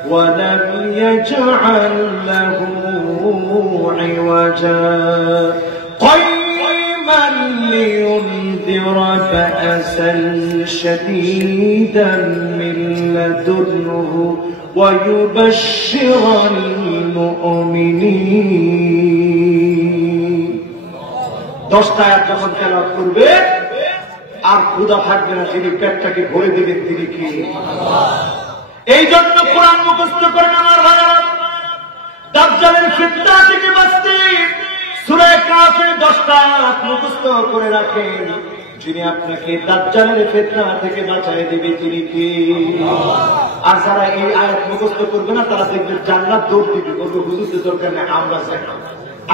ওয়া লাম ইয়াজআল লাহু ইওয়াজা قيما لينذر بأسا شديدا من لدنه ويبشر المؤمنين 10টা আয়াত যখন তেলাওয়াত করবে আর ক্ষুধা থাকবে না, যিনি পেটটাকে ভরে দিবেন তিনি কি? এই জন্য কোরআন মুখস্থ করেন আমার ভাইরা, দাজ্জালের ফিতনা থেকে বাঁচতে সূরা কাফের 10টা আয়াত মুখস্থ করে রাখেন। যিনি আপনাকে দাজ্জালের ফিতনা থেকে বাঁচায় দিবে তিনি কে? আর যারা এই আয়াত মুখস্থ করবে না তারা দেখবে জান্নাত দৌড় দিবে, বলবে হুজুরদের দরকার নেই, আমরা যাই,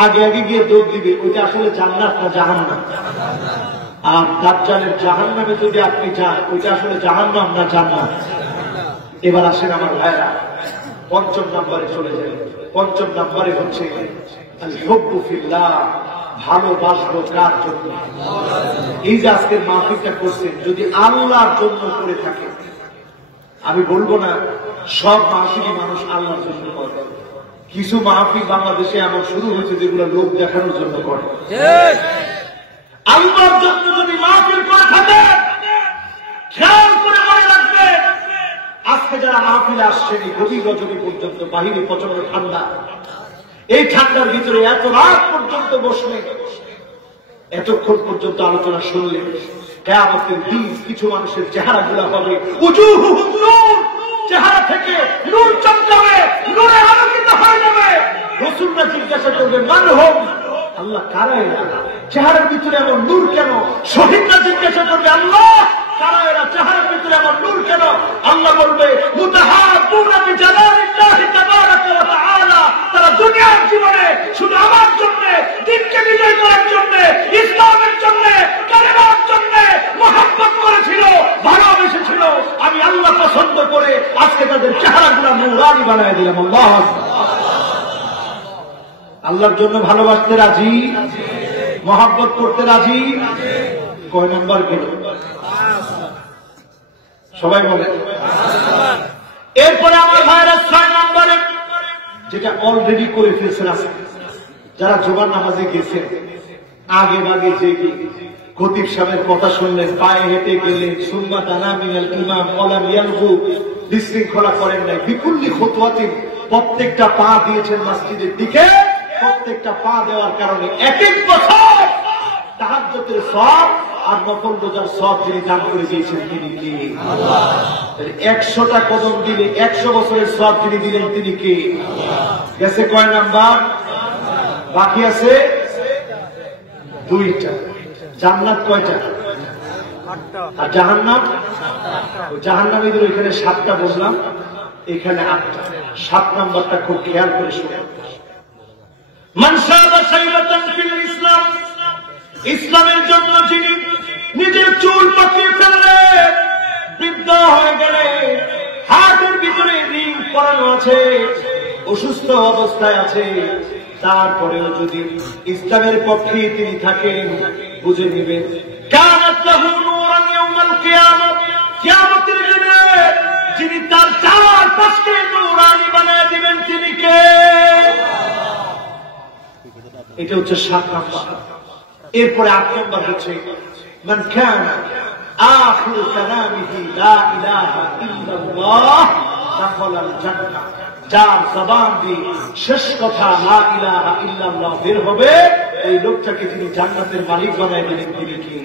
আগে আগে গিয়ে দৌড় দিবে। ওইটা আসলে জান্নাত না জাহান্নাম? আর দাজ্জালের জাহান্নামে যদি আপনি যান, ওইটা আসলে জাহান্নাম না জান্নাত? এবার আসেন আমার ভাইরা, 5ম নম্বরে চলে যায়। 5ম নম্বরে হচ্ছে আল-হুব্বু ফিল্লাহ, ভালোবাসবো কার জন্য? এই যে আজকের মাহফিলটা করছেন, যদি আল্লাহর জন্য করে থাকে, আমি বলবো না সব মাহফিলই মানুষ আল্লাহর জন্য করে, কিছু মাহফিল বাংলাদেশে এমন শুরু হয়েছে যেগুলো লোক দেখানোর জন্য করে। আল্লাহর জন্য যদি মাহফিল করে থাকে, খেয়াল করে মনে রাখবে আজকে যারা মাহফিলে আসছেন এই গভীর রজনী পর্যন্ত, বাহিরে প্রচন্ড ঠান্ডা, এই ঠান্ডার ভিতরে এত রাত পর্যন্ত বসলে, এতক্ষণ পর্যন্ত আলোচনা শুনলে, কিয়ামতের দিন কিছু মানুষের চেহারা গুলা হবে উজুহুহুম নূর, চেহারা থেকে নূর চমকাবে, নূরে আলোকিত হয়ে যাবে। রাসূলরা জিজ্ঞাসা করবে মান হুম, আল্লাহ কারা এরা, চেহারার ভিতরে এমন নূর কেন? শহীদরা জিজ্ঞাসা করবে আল্লাহ কারা এরা, চেহারার ভিতরে এমন নূর কেন? আল্লাহ বলবে মুতাহাব্বুনা বিজালালিল্লাহি তাবারাকা ওয়া তাআলা, তারা দুনিয়ার জীবনে শুধু আমার জন্য, দিনকে বিজয় করার জন্য, ইসলামের জন্য, কালেমার জন্য মহব্বত করেছিল, ভালোবেসেছিল। আমি আল্লাহ পছন্দ করে আজকে তাদের চেহারাগুলো নূরানি বানায় দিলাম। আল্লাহ আল্লাহর জন্য ভালোবাসতে রাজি, মহব্বত করতে রাজি। কয় নম্বর গেল? সবাই বলে। এরপরে আমার ভাইরা 6 নম্বরে, যেটা অলরেডি করে ফেলছেন আজকে যারা জুমার নামাজে গেছেন, আগে ভাগে যে খতিব সাহেবের কথা শুনলেন, পায়ে হেঁটে গেলেন, সুন্নাহ দানা মিনাল ইমাম ওয়ালাম ইয়ালগু, বিশৃঙ্খলা করেন নাই, বিকুল্লি খুতওয়াতিন, প্রত্যেকটা পা দিয়েছেন মসজিদের দিকে, প্রত্যেকটা পা দেওয়ার কারণে এক এক বছর তাহাজ্জুদের সওয়াব আর নফল রোজার সওয়াব যিনি দান করে দিয়েছেন তিনি কে? আল্লাহ। 100টা কদম দিলে 100 বছরের সওয়াব যিনি দিলেন তিনি কে? গেছে কয় নাম্বার? বাকি আছে 2টা। জান্নাত কয়টা? 8টা। আর জাহান্নাম? জাহান্নামীদের এখানে 7টা বললাম, এখানে 8টা। 7 নাম্বারটা খুব খেয়াল করে শুনুন। মান সাবা শাইরাতান ফিল ইসলাম, ইসলামের জন্য যিনি নিজের চুল পাকিয়ে ফেললে, বৃদ্ধ হয়ে গেলে, হাতের ভিতরে রিং পরানো আছে, অসুস্থ অবস্থায় আছে, তারপরেও যদি ইসলামের পক্ষে তিনি থাকেন, বুঝে নেবেন কানাত লাহু নূরান ইয়াউমাল কিয়ামাহ, কিয়ামতের দিনে যিনি তার চারপাশকে নূরানি বানায় দিবেন তিনি কে? এটা হচ্ছে 7 নম্বর। এরপরে 8 নম্বর হচ্ছে মান কানা আখিরু কালামিহি লা ইলাহা ইল্লাল্লাহ দাখালাল জান্নাহ। যার জবান দিয়ে শেষ কথা লা ইলাহা ইল্লাল্লাহ বের হবে, ওই লোকটাকে তিনি জান্নাতের মালিক বানায় দিলেন। তিনি কি?